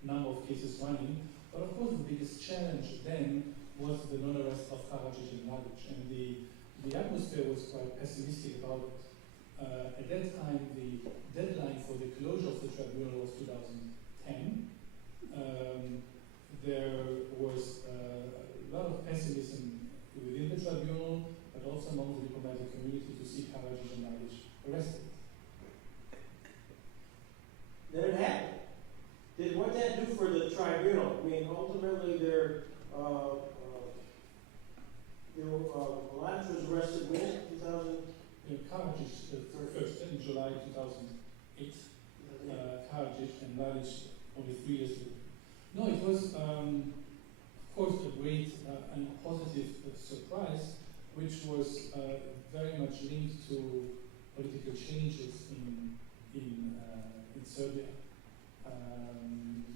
number of cases running. But of course, the biggest challenge then was the non-arrest of Karadzic and Mladic, and the atmosphere was quite pessimistic about it. At that time, the deadline for the closure of the tribunal was 2010. There was a lot of pessimism within the tribunal, but also among the diplomatic community to see Karadzic and Mladic arrested. Then it happened. What did that do for the tribunal? I mean, ultimately, Mladic was arrested when? 2000? Karadzic first in July 2008. Karadzic and Mladic only 3 years later. No, it was, of course, a great and positive surprise, which was very much linked to political changes in Serbia.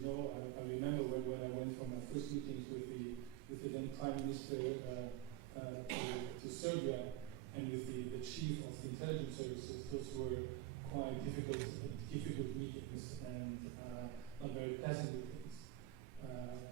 I remember when I went for my first meetings with the then Prime Minister to Serbia and with the Chief of the Intelligence Services. Those were quite difficult meetings and not very pleasant meetings.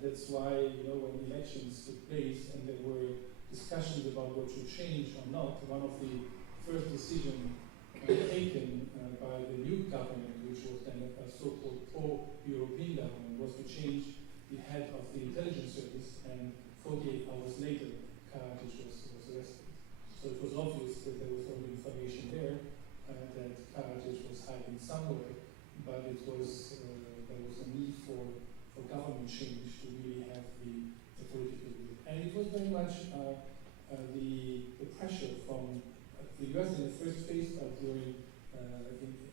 That's why, when the elections took place and there were discussions about what should change or not, one of the first decisions taken by the new government, which was then a so-called pro-European government, was to change the head of the intelligence service, and 48 hours later, Karadzic was arrested. So it was obvious that there was only information there that Karadzic was hiding somewhere, but there was a need for government change to really have the political will. And it was very much the pressure from the US in the first phase, but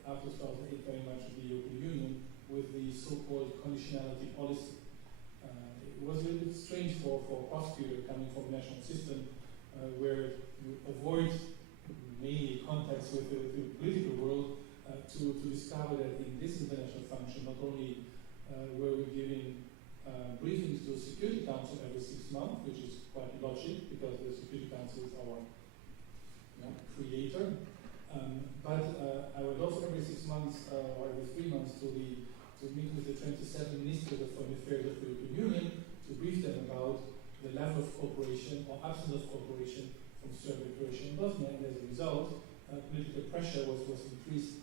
after 2008, very much the European Union with the so-called conditionality policy. It was a little bit strange for a prosecutor coming from a national system where you avoid mainly contacts with the political world to discover that in this international function, not only were we giving briefings to the Security Council every 6 months, which is quite logic because the Security Council is our creator. But I would also every 6 months or every 3 months to meet with the 27 ministers of foreign affairs of the European Union to brief them about the level of cooperation or absence of cooperation from Serbia, Croatia, and Bosnia. And as a result, political pressure was increased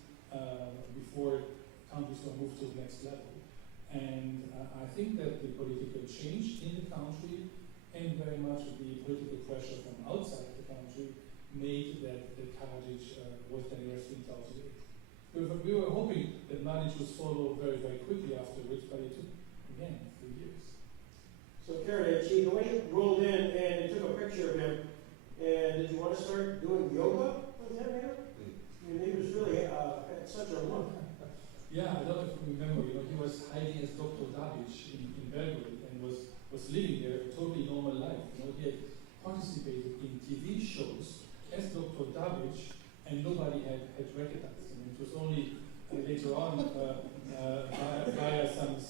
before countries were moved to the next level. And I think that the political change in the country and very much the political pressure from outside the country made that Karadzic was then arrested in 2008. We were hoping that Mladic was followed very, very quickly afterwards, but it took, again, 3 years. So Karadzic, the way you rolled in and you took a picture of him, and did you want to start doing yoga with him here? I mean, he was really had such a look. Yeah, I don't know if you remember, he was hiding as Dr. Dabic in Belgrade and was living there a totally normal life. He had participated in TV shows as Dr. Dabic, and nobody had recognized him. It was only later on via some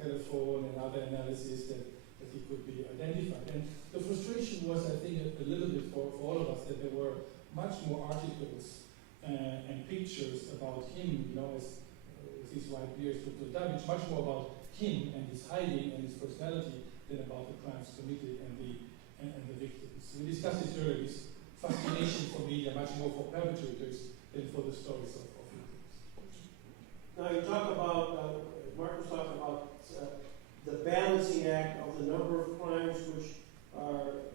telephone and other analysis that he could be identified. And the frustration was, I think, a little bit for all of us that there were much more articles and pictures about him, as with his white beard, Dr. Dabic, much more about him and his hiding and his personality than about the crimes committed and the victims. We discussed this earlier, this fascination for media, much more for perpetrators than for the stories of victims. Now you talk about, Mark was talking about the balancing act of the number of crimes which are,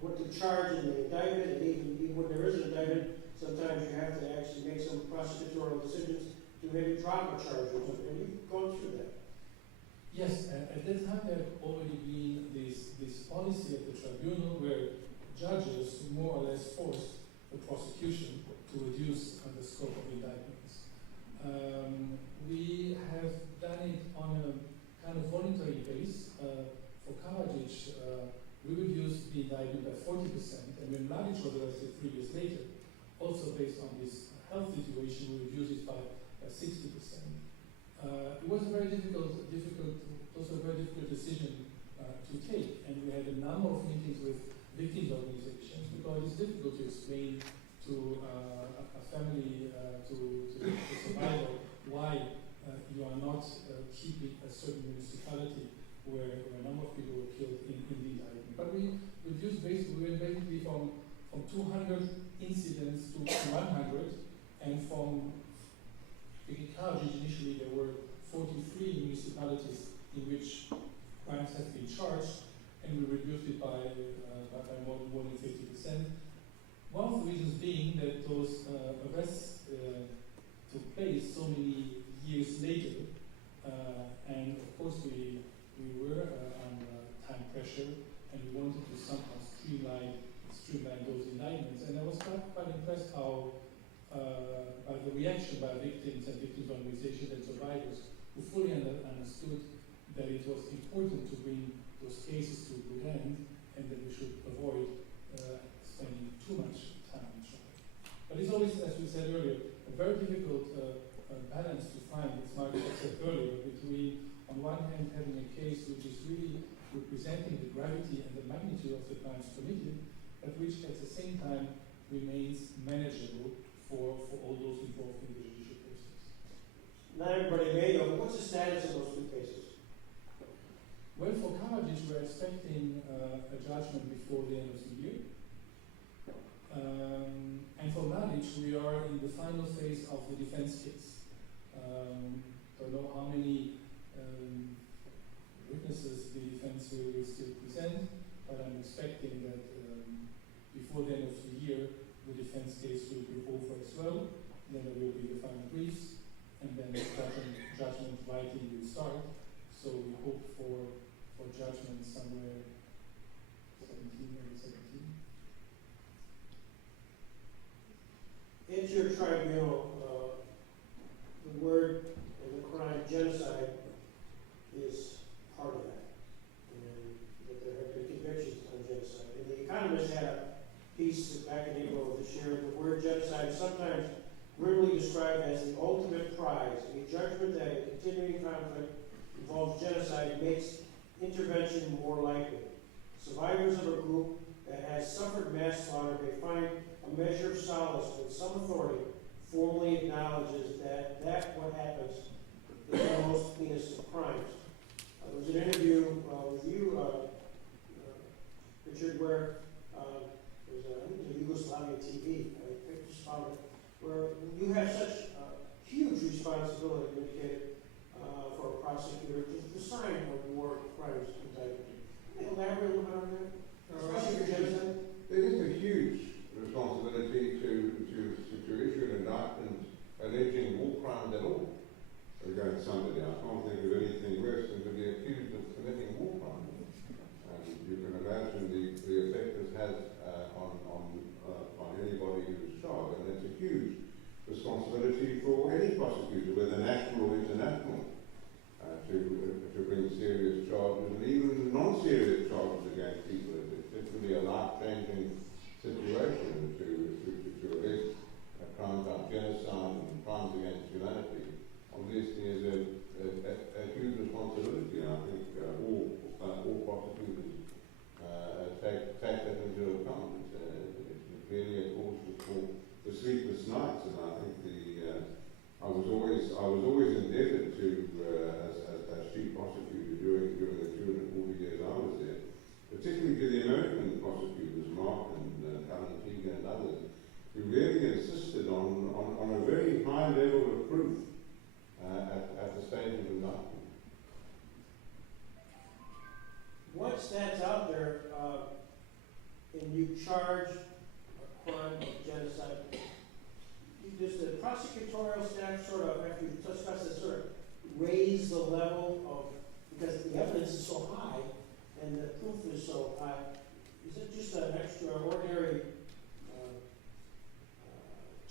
what to charge in the indictment, and even when there is an indictment, sometimes you have to actually make some prosecutorial decisions to maybe drop a charge, and you've gone through that. Yes, at that time there had already been this policy at the tribunal where judges more or less forced the prosecution to reduce the scope of indictments. We have done it on a kind of voluntary base. For Karadzic, we reduced the indictment by 40%, and when Mladic was arrested 3 years later, also based on this health situation, we reduced it by 60%. It was a very difficult decision to take, and we had a number of meetings with victims organizations because it's difficult to explain to a family, to a survivor, why you are not keeping a certain reduced basically, we went basically from 200 incidents to 100, and from Carthage initially there were 43 municipalities in which crimes have been charged, and we reduced it by more than 50%. One of the reasons being that those arrests took place so many years later, and of course we were under time pressure, and we wanted to somehow streamline those indictments. And I was quite impressed how by the reaction by victims and victims' organizations and survivors who fully understood that it was important to bring those cases to a good end, and that we should avoid spending too much time on trial. But it's always, as we said earlier, a very difficult balance to find, as Mark said earlier, between, on one hand, having a case which is really representing the gravity and the magnitude of the crimes committed, but which at the same time remains manageable for all those involved in the judicial process. Not everybody may know, but what's the status of those two cases? Well, for Carthage, we're expecting a judgment before the end of the year. And for Mladic, we are in the final phase of the defense case. Don't know how many witnesses the defense will still present, but I'm expecting that before the end of the year, the defense case will be over as well. Then there will be the final briefs, and then the judgment writing will start. So we hope for judgment somewhere 17 or 17. It's your tribunal, the word and the crime genocide is part of that, and that there have been convictions on genocide. And the Economist had a piece back in April of this year. The word genocide is sometimes grimly described as the ultimate prize, a judgment that a continuing conflict involves genocide makes intervention more likely. Survivors of a group that has suffered mass slaughter may find a measure of solace when some authority formally acknowledges that what happens is the most heinous of crimes. There was an interview with you, Richard, where there's a Yugoslavia TV, I just found it, where you have such huge responsibility indicated for a prosecutor to sign a war crimes indictment. Can you elaborate a little bit on that? Especially for genocide? It is a huge responsibility to issue an indictment alleging war crimes at all against somebody. I can't think of anything worse than to be accused of committing war crimes. And you can imagine the effect this has on anybody who's charged. And it's a huge responsibility for any prosecutor, whether national or international, to bring serious charges and even non-serious charges against people. It can be a life-changing situation to arrest crimes like genocide and crimes against humanity. Obviously, is a huge responsibility, and I think all prosecutors take that into account. It's really a cause for sleepless nights, and I think I was always indebted to as chief prosecutor during the 240 years I was there, particularly to the American prosecutors, Mark and Valentina and others, who really insisted on a very high level of proof at the stage of indictment. Once that's out there, and you charge a crime of genocide, does the prosecutorial staff sort of, after you discuss this, sort of raise the level of, because the evidence is so high and the proof is so high, is it just an extraordinary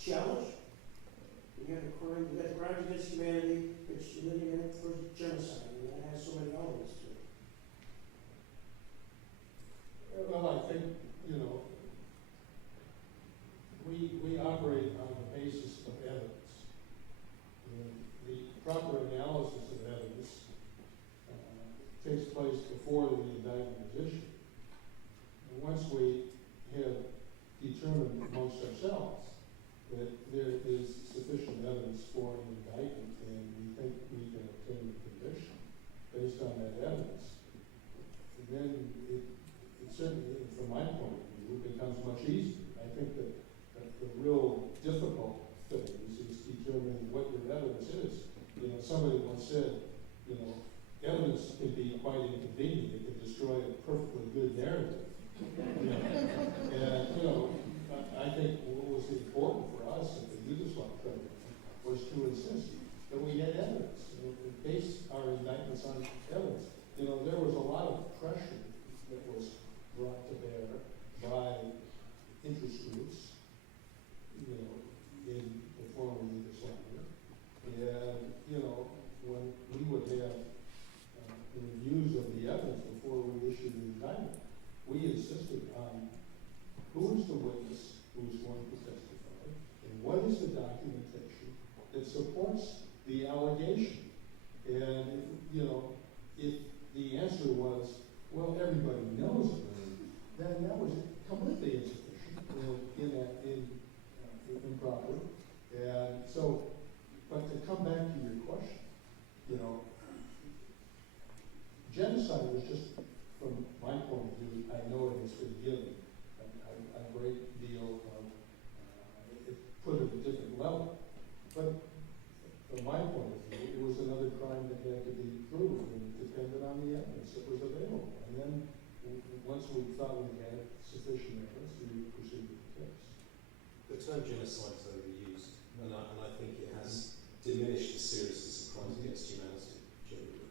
challenge? You have the crimes against humanity, which and then you have for genocide, and that has so many elements to it. Well, I think, we operate on the basis of evidence. The proper analysis of evidence takes place before the indictment is issued. And once we have determined amongst ourselves that there is sufficient evidence for an indictment and we think we can obtain a conviction based on that evidence, and then it certainly, from my much easier. I think that the real difficult thing is determining what your evidence is. You know, somebody once said, you know, evidence can be quite inconvenient. It can destroy a perfectly good narrative. You know? And, you know, I think what was important for us at the Yugoslavia program was to insist that we had evidence, you know, to base our indictments on evidence. You know, there was a lot of pressure that was brought to bear by interest groups, you know, in the former Yugoslavia. And, you know, when we would have reviews of the evidence before we issued the indictment, we insisted on who is the witness who is going to testify, and what is the documentation that supports the allegation. And, you know, if the answer was, well, everybody knows it, then that was completely insufficient, improper. And so, but to come back to your question, you know, genocide was just, from my point of view, I know it has been given a great deal of, it put it at a different level. But from my point of view, it was another crime that had to be proved and depended on the evidence that was available. And then once we thought we had sufficient evidence, we proceeded with the case. The term genocide is overused, and I think it has diminished the seriousness of crimes against humanity generally.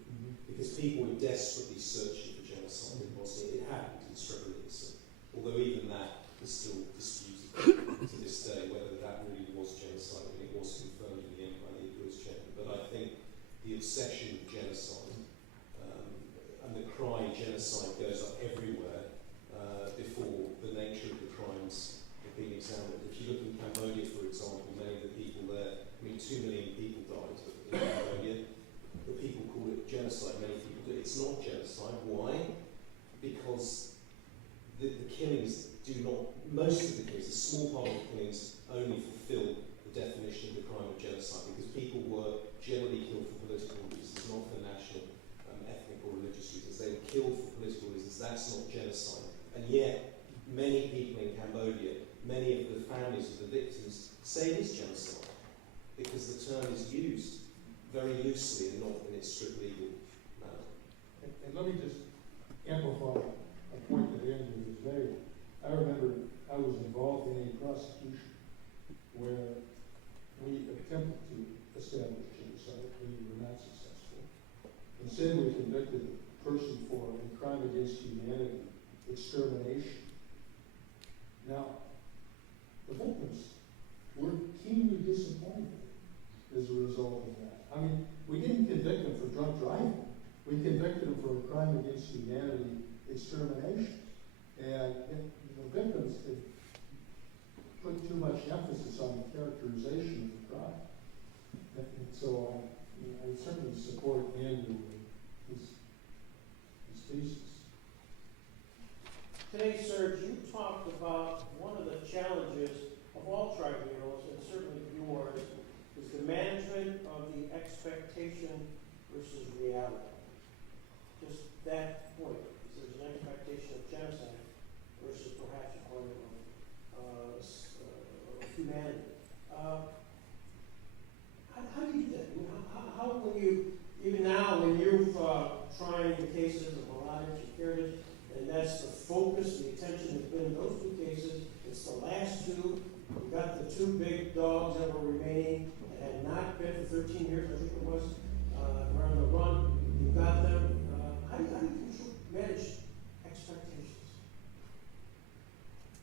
Because people were desperately searching for genocide in Bosnia. It happened in Srebrenica, although even that is still disputed to this day whether that really was genocide. I mean, it was confirmed in the Empire of the But I think the obsession with genocide and the cry genocide goes up everywhere before the nature of the crimes have been examined. If you look in Cambodia, for example, many of the people there, I mean, 2 million people died in Cambodia, but people call it genocide. Many people do. It's not genocide. Why? Because the killings do not, most of the killings, a small part of the killings only fulfill the definition of the crime of genocide, because people were generally killed for political reasons, not for national, ethnic or religious reasons. They were killed for political reasons. That's not genocide. And yet, many people in Cambodia, many of the families of the victims, say it is genocide, because the term is used very loosely and not in its strict legal manner. And let me just amplify a point that Andrew has made. I remember I was involved in a prosecution where we attempted to establish genocide. We were not successful. Instead, we convicted a person for a crime against humanity, extermination. Now, the victims were keenly disappointed as a result of that. I mean, we didn't convict them for drunk driving. We convicted them for a crime against humanity, extermination. And the victims had put too much emphasis on the characterization of the crime. And so I certainly support Andrew in his thesis. Today, Serge, you talked about one of the challenges of all tribunals, and certainly yours, is the management of the expectation versus reality. Just that point, because there's an expectation of genocide versus perhaps a point of humanity. How do you do that? How when you, even now, when you're trying the cases of Mladic and Karic, and that's the focus, the attention has been in those 2 cases, it's the last 2. You've got the 2 big dogs that were remaining that had not been for 13 years, I think it was, were on the run. You've got them. How do you manage expectations?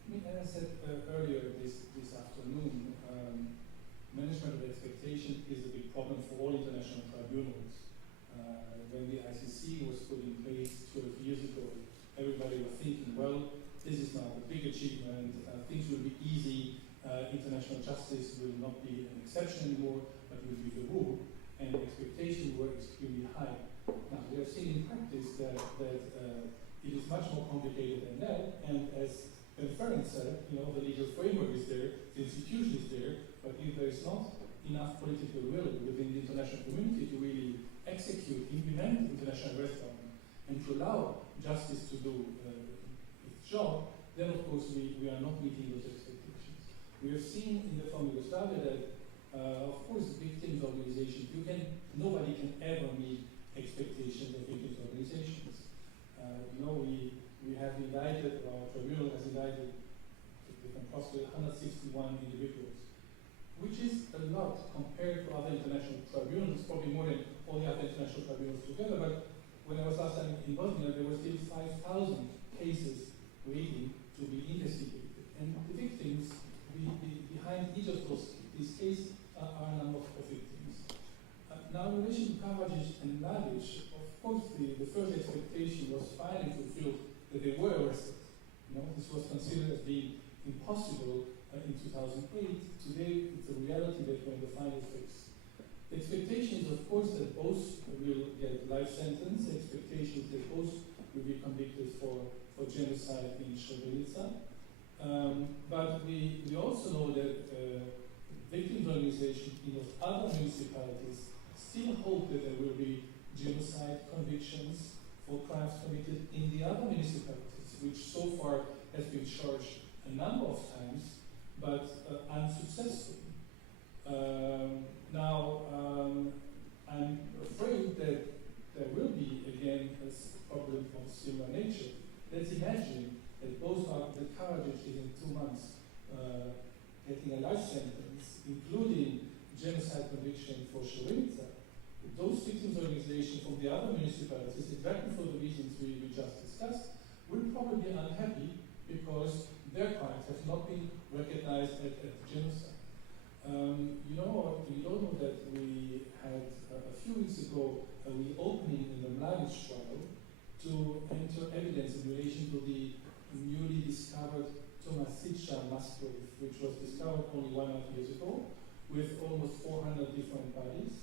I mean, as I said earlier this afternoon, management of expectation is a big problem for all international tribunals. When the ICC was put in place 12 years ago, everybody was thinking, well, this is now a big achievement, things will be easy, international justice will not be an exception anymore, but will be the rule, and expectations were extremely high. Now, we have seen in practice that it is much more complicated than that, and as Ferenc said, you know, the legal framework is there, the institution is there, but if there is not enough political will within the international community to really execute, implement international arrest warrant, and to allow justice to do its job, then of course we are not meeting those expectations. We have seen in the from Yugoslavia that, of course, victims organizations, nobody can ever meet expectations of victims organizations. We have indicted, our tribunal has indicted, different prosecutors, 161 individuals, which is a lot compared to other international tribunals, probably more than all the other international tribunals together. But when I was last time in Bosnia, there were still 5,000 cases waiting to be investigated. And the victims, behind each of these cases are a number of victims. Now, in relation to Karadzic and Mladic, of course, the first expectation was finally fulfilled that they were arrested. This was considered as being impossible in 2008. Today, it's a reality that we're in the final phase. The expectation is, of course, that both will get life sentence. The expectation is that both will be convicted for genocide in Srebrenica. But we also know that victims organizations in those other municipalities still hope that there will be genocide convictions for crimes committed in the other municipalities, which so far has been charged a number of times, but unsuccessfully. I'm afraid that there will be, again, a problem of a similar nature. Let's imagine that that Karadzic is in 2 months getting a life sentence, including genocide conviction for Srebrenica. Those victims organizations from the other municipalities, exactly for the reasons we just discussed, will probably be unhappy because their crimes have not been recognized as genocide. You know that we had a few weeks ago a reopening in the Mladic trial to enter evidence in relation to the newly discovered Tomasica mass grave, which was discovered only 1.5 years ago, with almost 400 different bodies.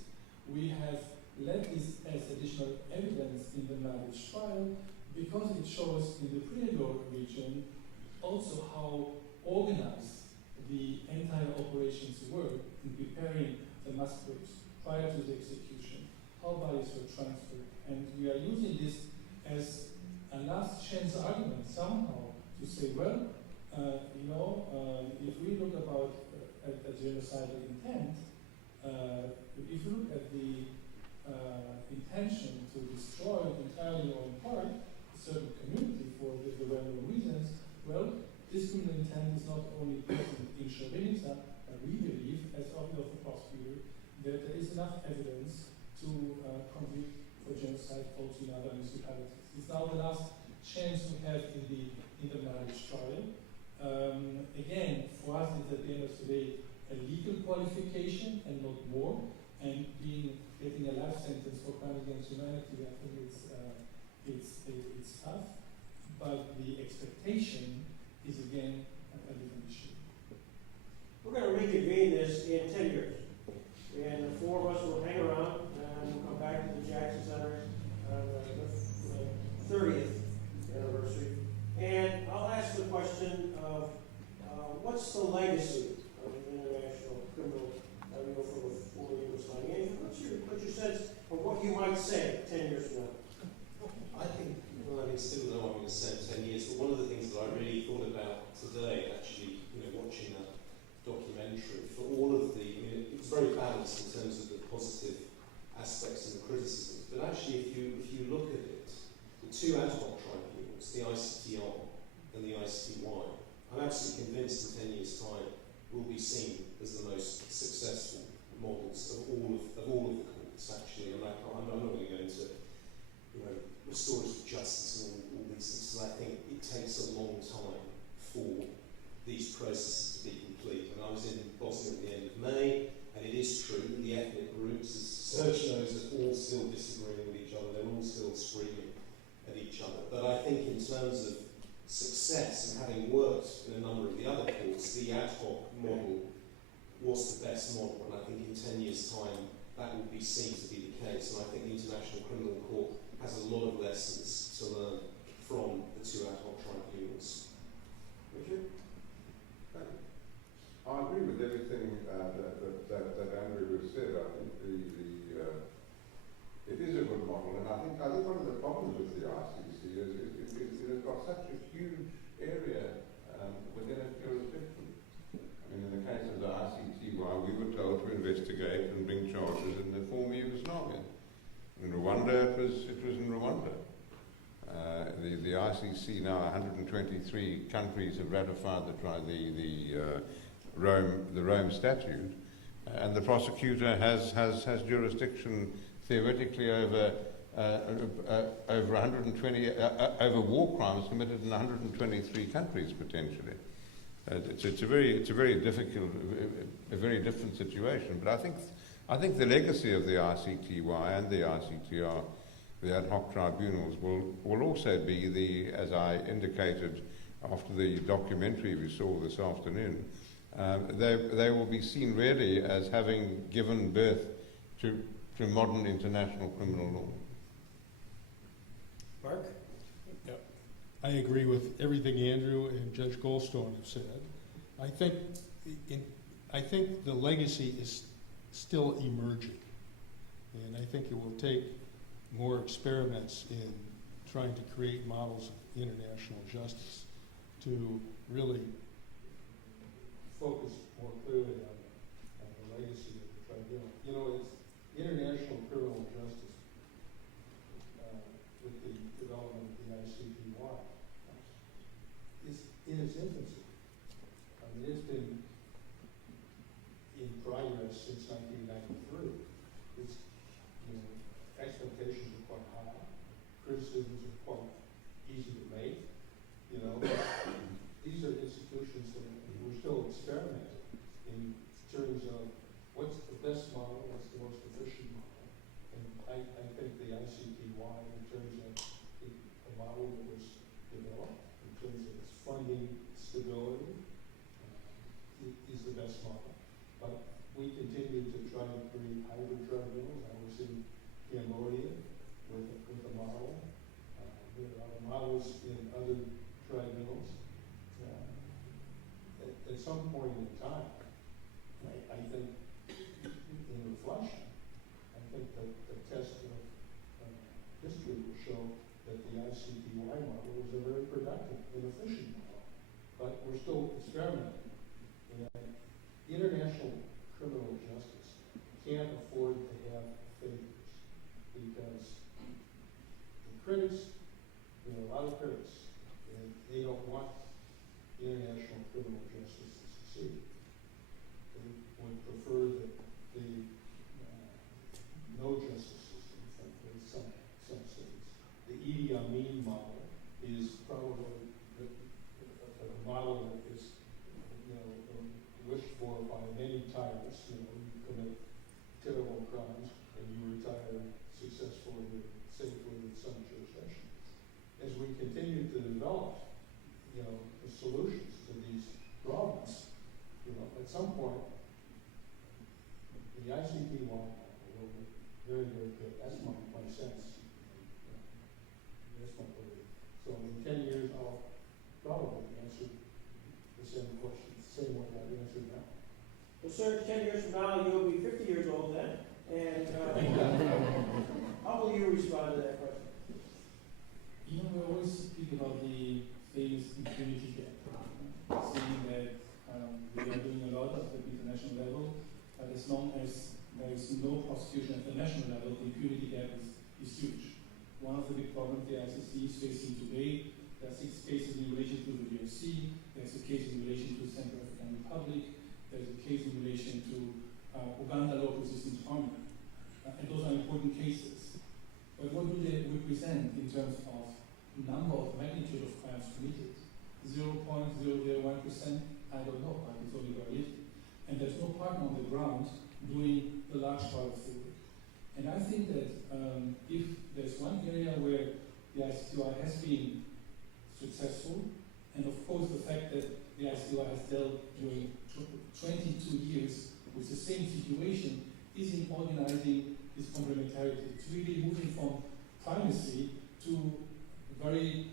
We have led this as additional evidence in the Mladic trial because it shows in the Prijedor region also how organized the entire operations were in preparing the mass graves prior to the execution, how bodies were transferred. And we are using this as a last chance argument somehow to say, well, if we look at genocidal intent, if you look at the intention to destroy entirely or in part a certain community for the well-known reasons, well, this criminal intent is not only present in Srebrenica, but we believe, as office of the prosecutor, that there is enough evidence to convict for genocide also in other municipalities. It's now the last chance we have in the Mladic trial. Again, for us, it's at the end of the day a legal qualification and not more. And getting a life sentence for crime against humanity, I think it's tough. But the expectation is again a different issue. We're going to reconvene this in 10 years. And the 4 of us will hang around and we'll come back to the Jackson Center on the 30th anniversary. And I'll ask the question of what's the legacy of the international criminal tribunal from the former Yugoslavia? What's your sense of what you might say 10 years from now? I think, still know what I'm going to say in 10 years, but one of the things that I really thought about today, actually, watching that documentary, for all of it's very balanced in terms of the positive aspects and the criticisms, but actually, if you look at it, the 2 ad hoc tribunals, the ICTY and the ICTY, I'm absolutely convinced in 10 years' time will be seen as the most successful models of all of the courts, actually. And I'm not going to go into restorative justice and all these things, because I think it takes a long time for these processes to be complete. And I was in Bosnia at the end of May, and it is true that the ethnic groups, as Serge knows, are all still disagreeing with each other. They're all still screaming at each other. But I think in terms of success, and having worked in a number of the other courts, the ad hoc model was the best model. And I think in 10 years' time, that will be seen to be the case. And I think the International Criminal Court has a lot of lessons to learn from the 2 ad hoc tribunals. Richard? I agree with everything that Andrew has said. I think it is a good model, and I think one of the problems with the ICC is it has got such a huge area ICC now, 123 countries have ratified the Rome Statute, and the prosecutor has jurisdiction theoretically over 120 over war crimes committed in 123 countries potentially. It's a very difficult, a very different situation. But I think the legacy of the ICTY and the ICTR, the ad hoc tribunals, will also be as I indicated after the documentary we saw this afternoon. They will be seen really as having given birth to modern international criminal law. Mark? Yep. I agree with everything Andrew and Judge Goldstone have said. I think the legacy is still emerging, and I think it will take more experiments in trying to create models of international justice to really focus more clearly on the legacy of the tribunal. You know, it's international criminal justice with the development of the ICTY is in its infancy. I mean, it's been in progress since 1993. It's, you know, expectations are quite high, criticisms are quite easy to make. You know, these are institutions that we're still experimenting in terms of what's the best model, what's the most efficient model. And I think the ICTY, in terms of the model that was developed, in terms of its funding stability, is the best model. But we continue to try to create hybrid tribunals. I was in Cambodia with a model. There are models in other tribunals. At some point in time, I think, in reflection, I think that the test of history will show that the ICTY model is a very productive and efficient model. But we're still experimenting. And international criminal justice can't afford to have failures, because the critics, there are a lot of critics, and they don't want international criminal justice to succeed. They would prefer that the no justice system, frankly, some states. The Idi Amin model is probably the model that is, you know, wished for by many tyrants. You know, you commit terrible crimes and you retire successfully and safely in some jurisdiction. As we continue to develop, you know, the solutions to these problems, you know, at some point, the ICTY model will be very, very good. That's my sense. That's my belief. So in 10 years, I'll probably answer the same question, the same way I've answered now. Well, sir, 10 years from now, you'll be 50 years old then. And how will you respond to that question? You know, we always speak about the famous impunity gap, saying that we are doing a lot at the international level, but as long as there is no prosecution at the national level, the impunity gap is huge. One of the big problems the ICC is facing today, there are 6 cases in relation to the DRC, there's a case in relation to the Central African Republic, there's a case in relation to Uganda Local Resistance Army, and those are important cases. But what do they represent in terms of number of magnitude of crimes committed? 0.001%? I don't know, but it's only very little. And there's no partner on the ground doing the large part of the work. And I think that if there's one area where the ICTY has been successful, and of course the fact that the ICTY has dealt during 22 years with the same situation, is in organizing this complementarity. It's really moving from primacy to very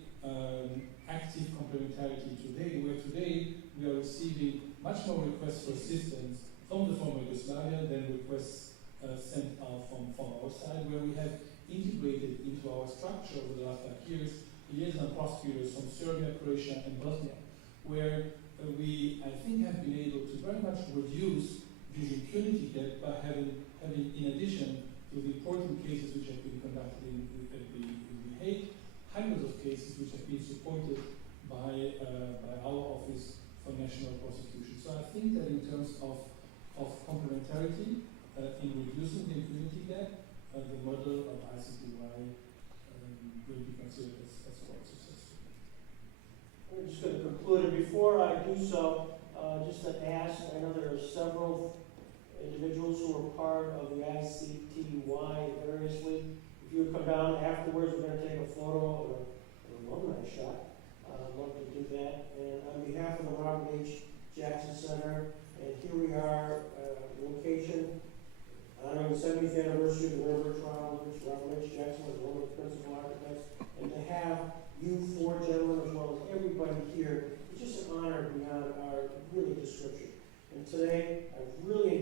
active complementarity today, where today we are receiving much more requests for assistance from the former Yugoslavia than requests sent out from our side, where we have integrated into our structure over the last 5 years liaison prosecutors from Serbia, Croatia, and Bosnia, where we, I think, have been able to very much reduce this impunity gap by having, in addition to the important cases which have been conducted in The Hague, hundreds of cases which have been supported by our Office for National Prosecution. So I think that in terms of complementarity, in reducing the impunity gap, the model of ICTY will be considered as quite successful. I'm just going to conclude, and before I do so, just to ask, I know there are several individuals who are part of the ICTY variously. If you would come down afterwards, we're going to take a photo of an alumni shot. I'd love to do that. And on behalf of the Robert H. Jackson Center, and here we are, location, honoring the 70th anniversary of the Nuremberg trial, which Robert H. Jackson was one of the principal architects, and to have you four gentlemen as well as everybody here, it's just an honor beyond our really description. And today, I've really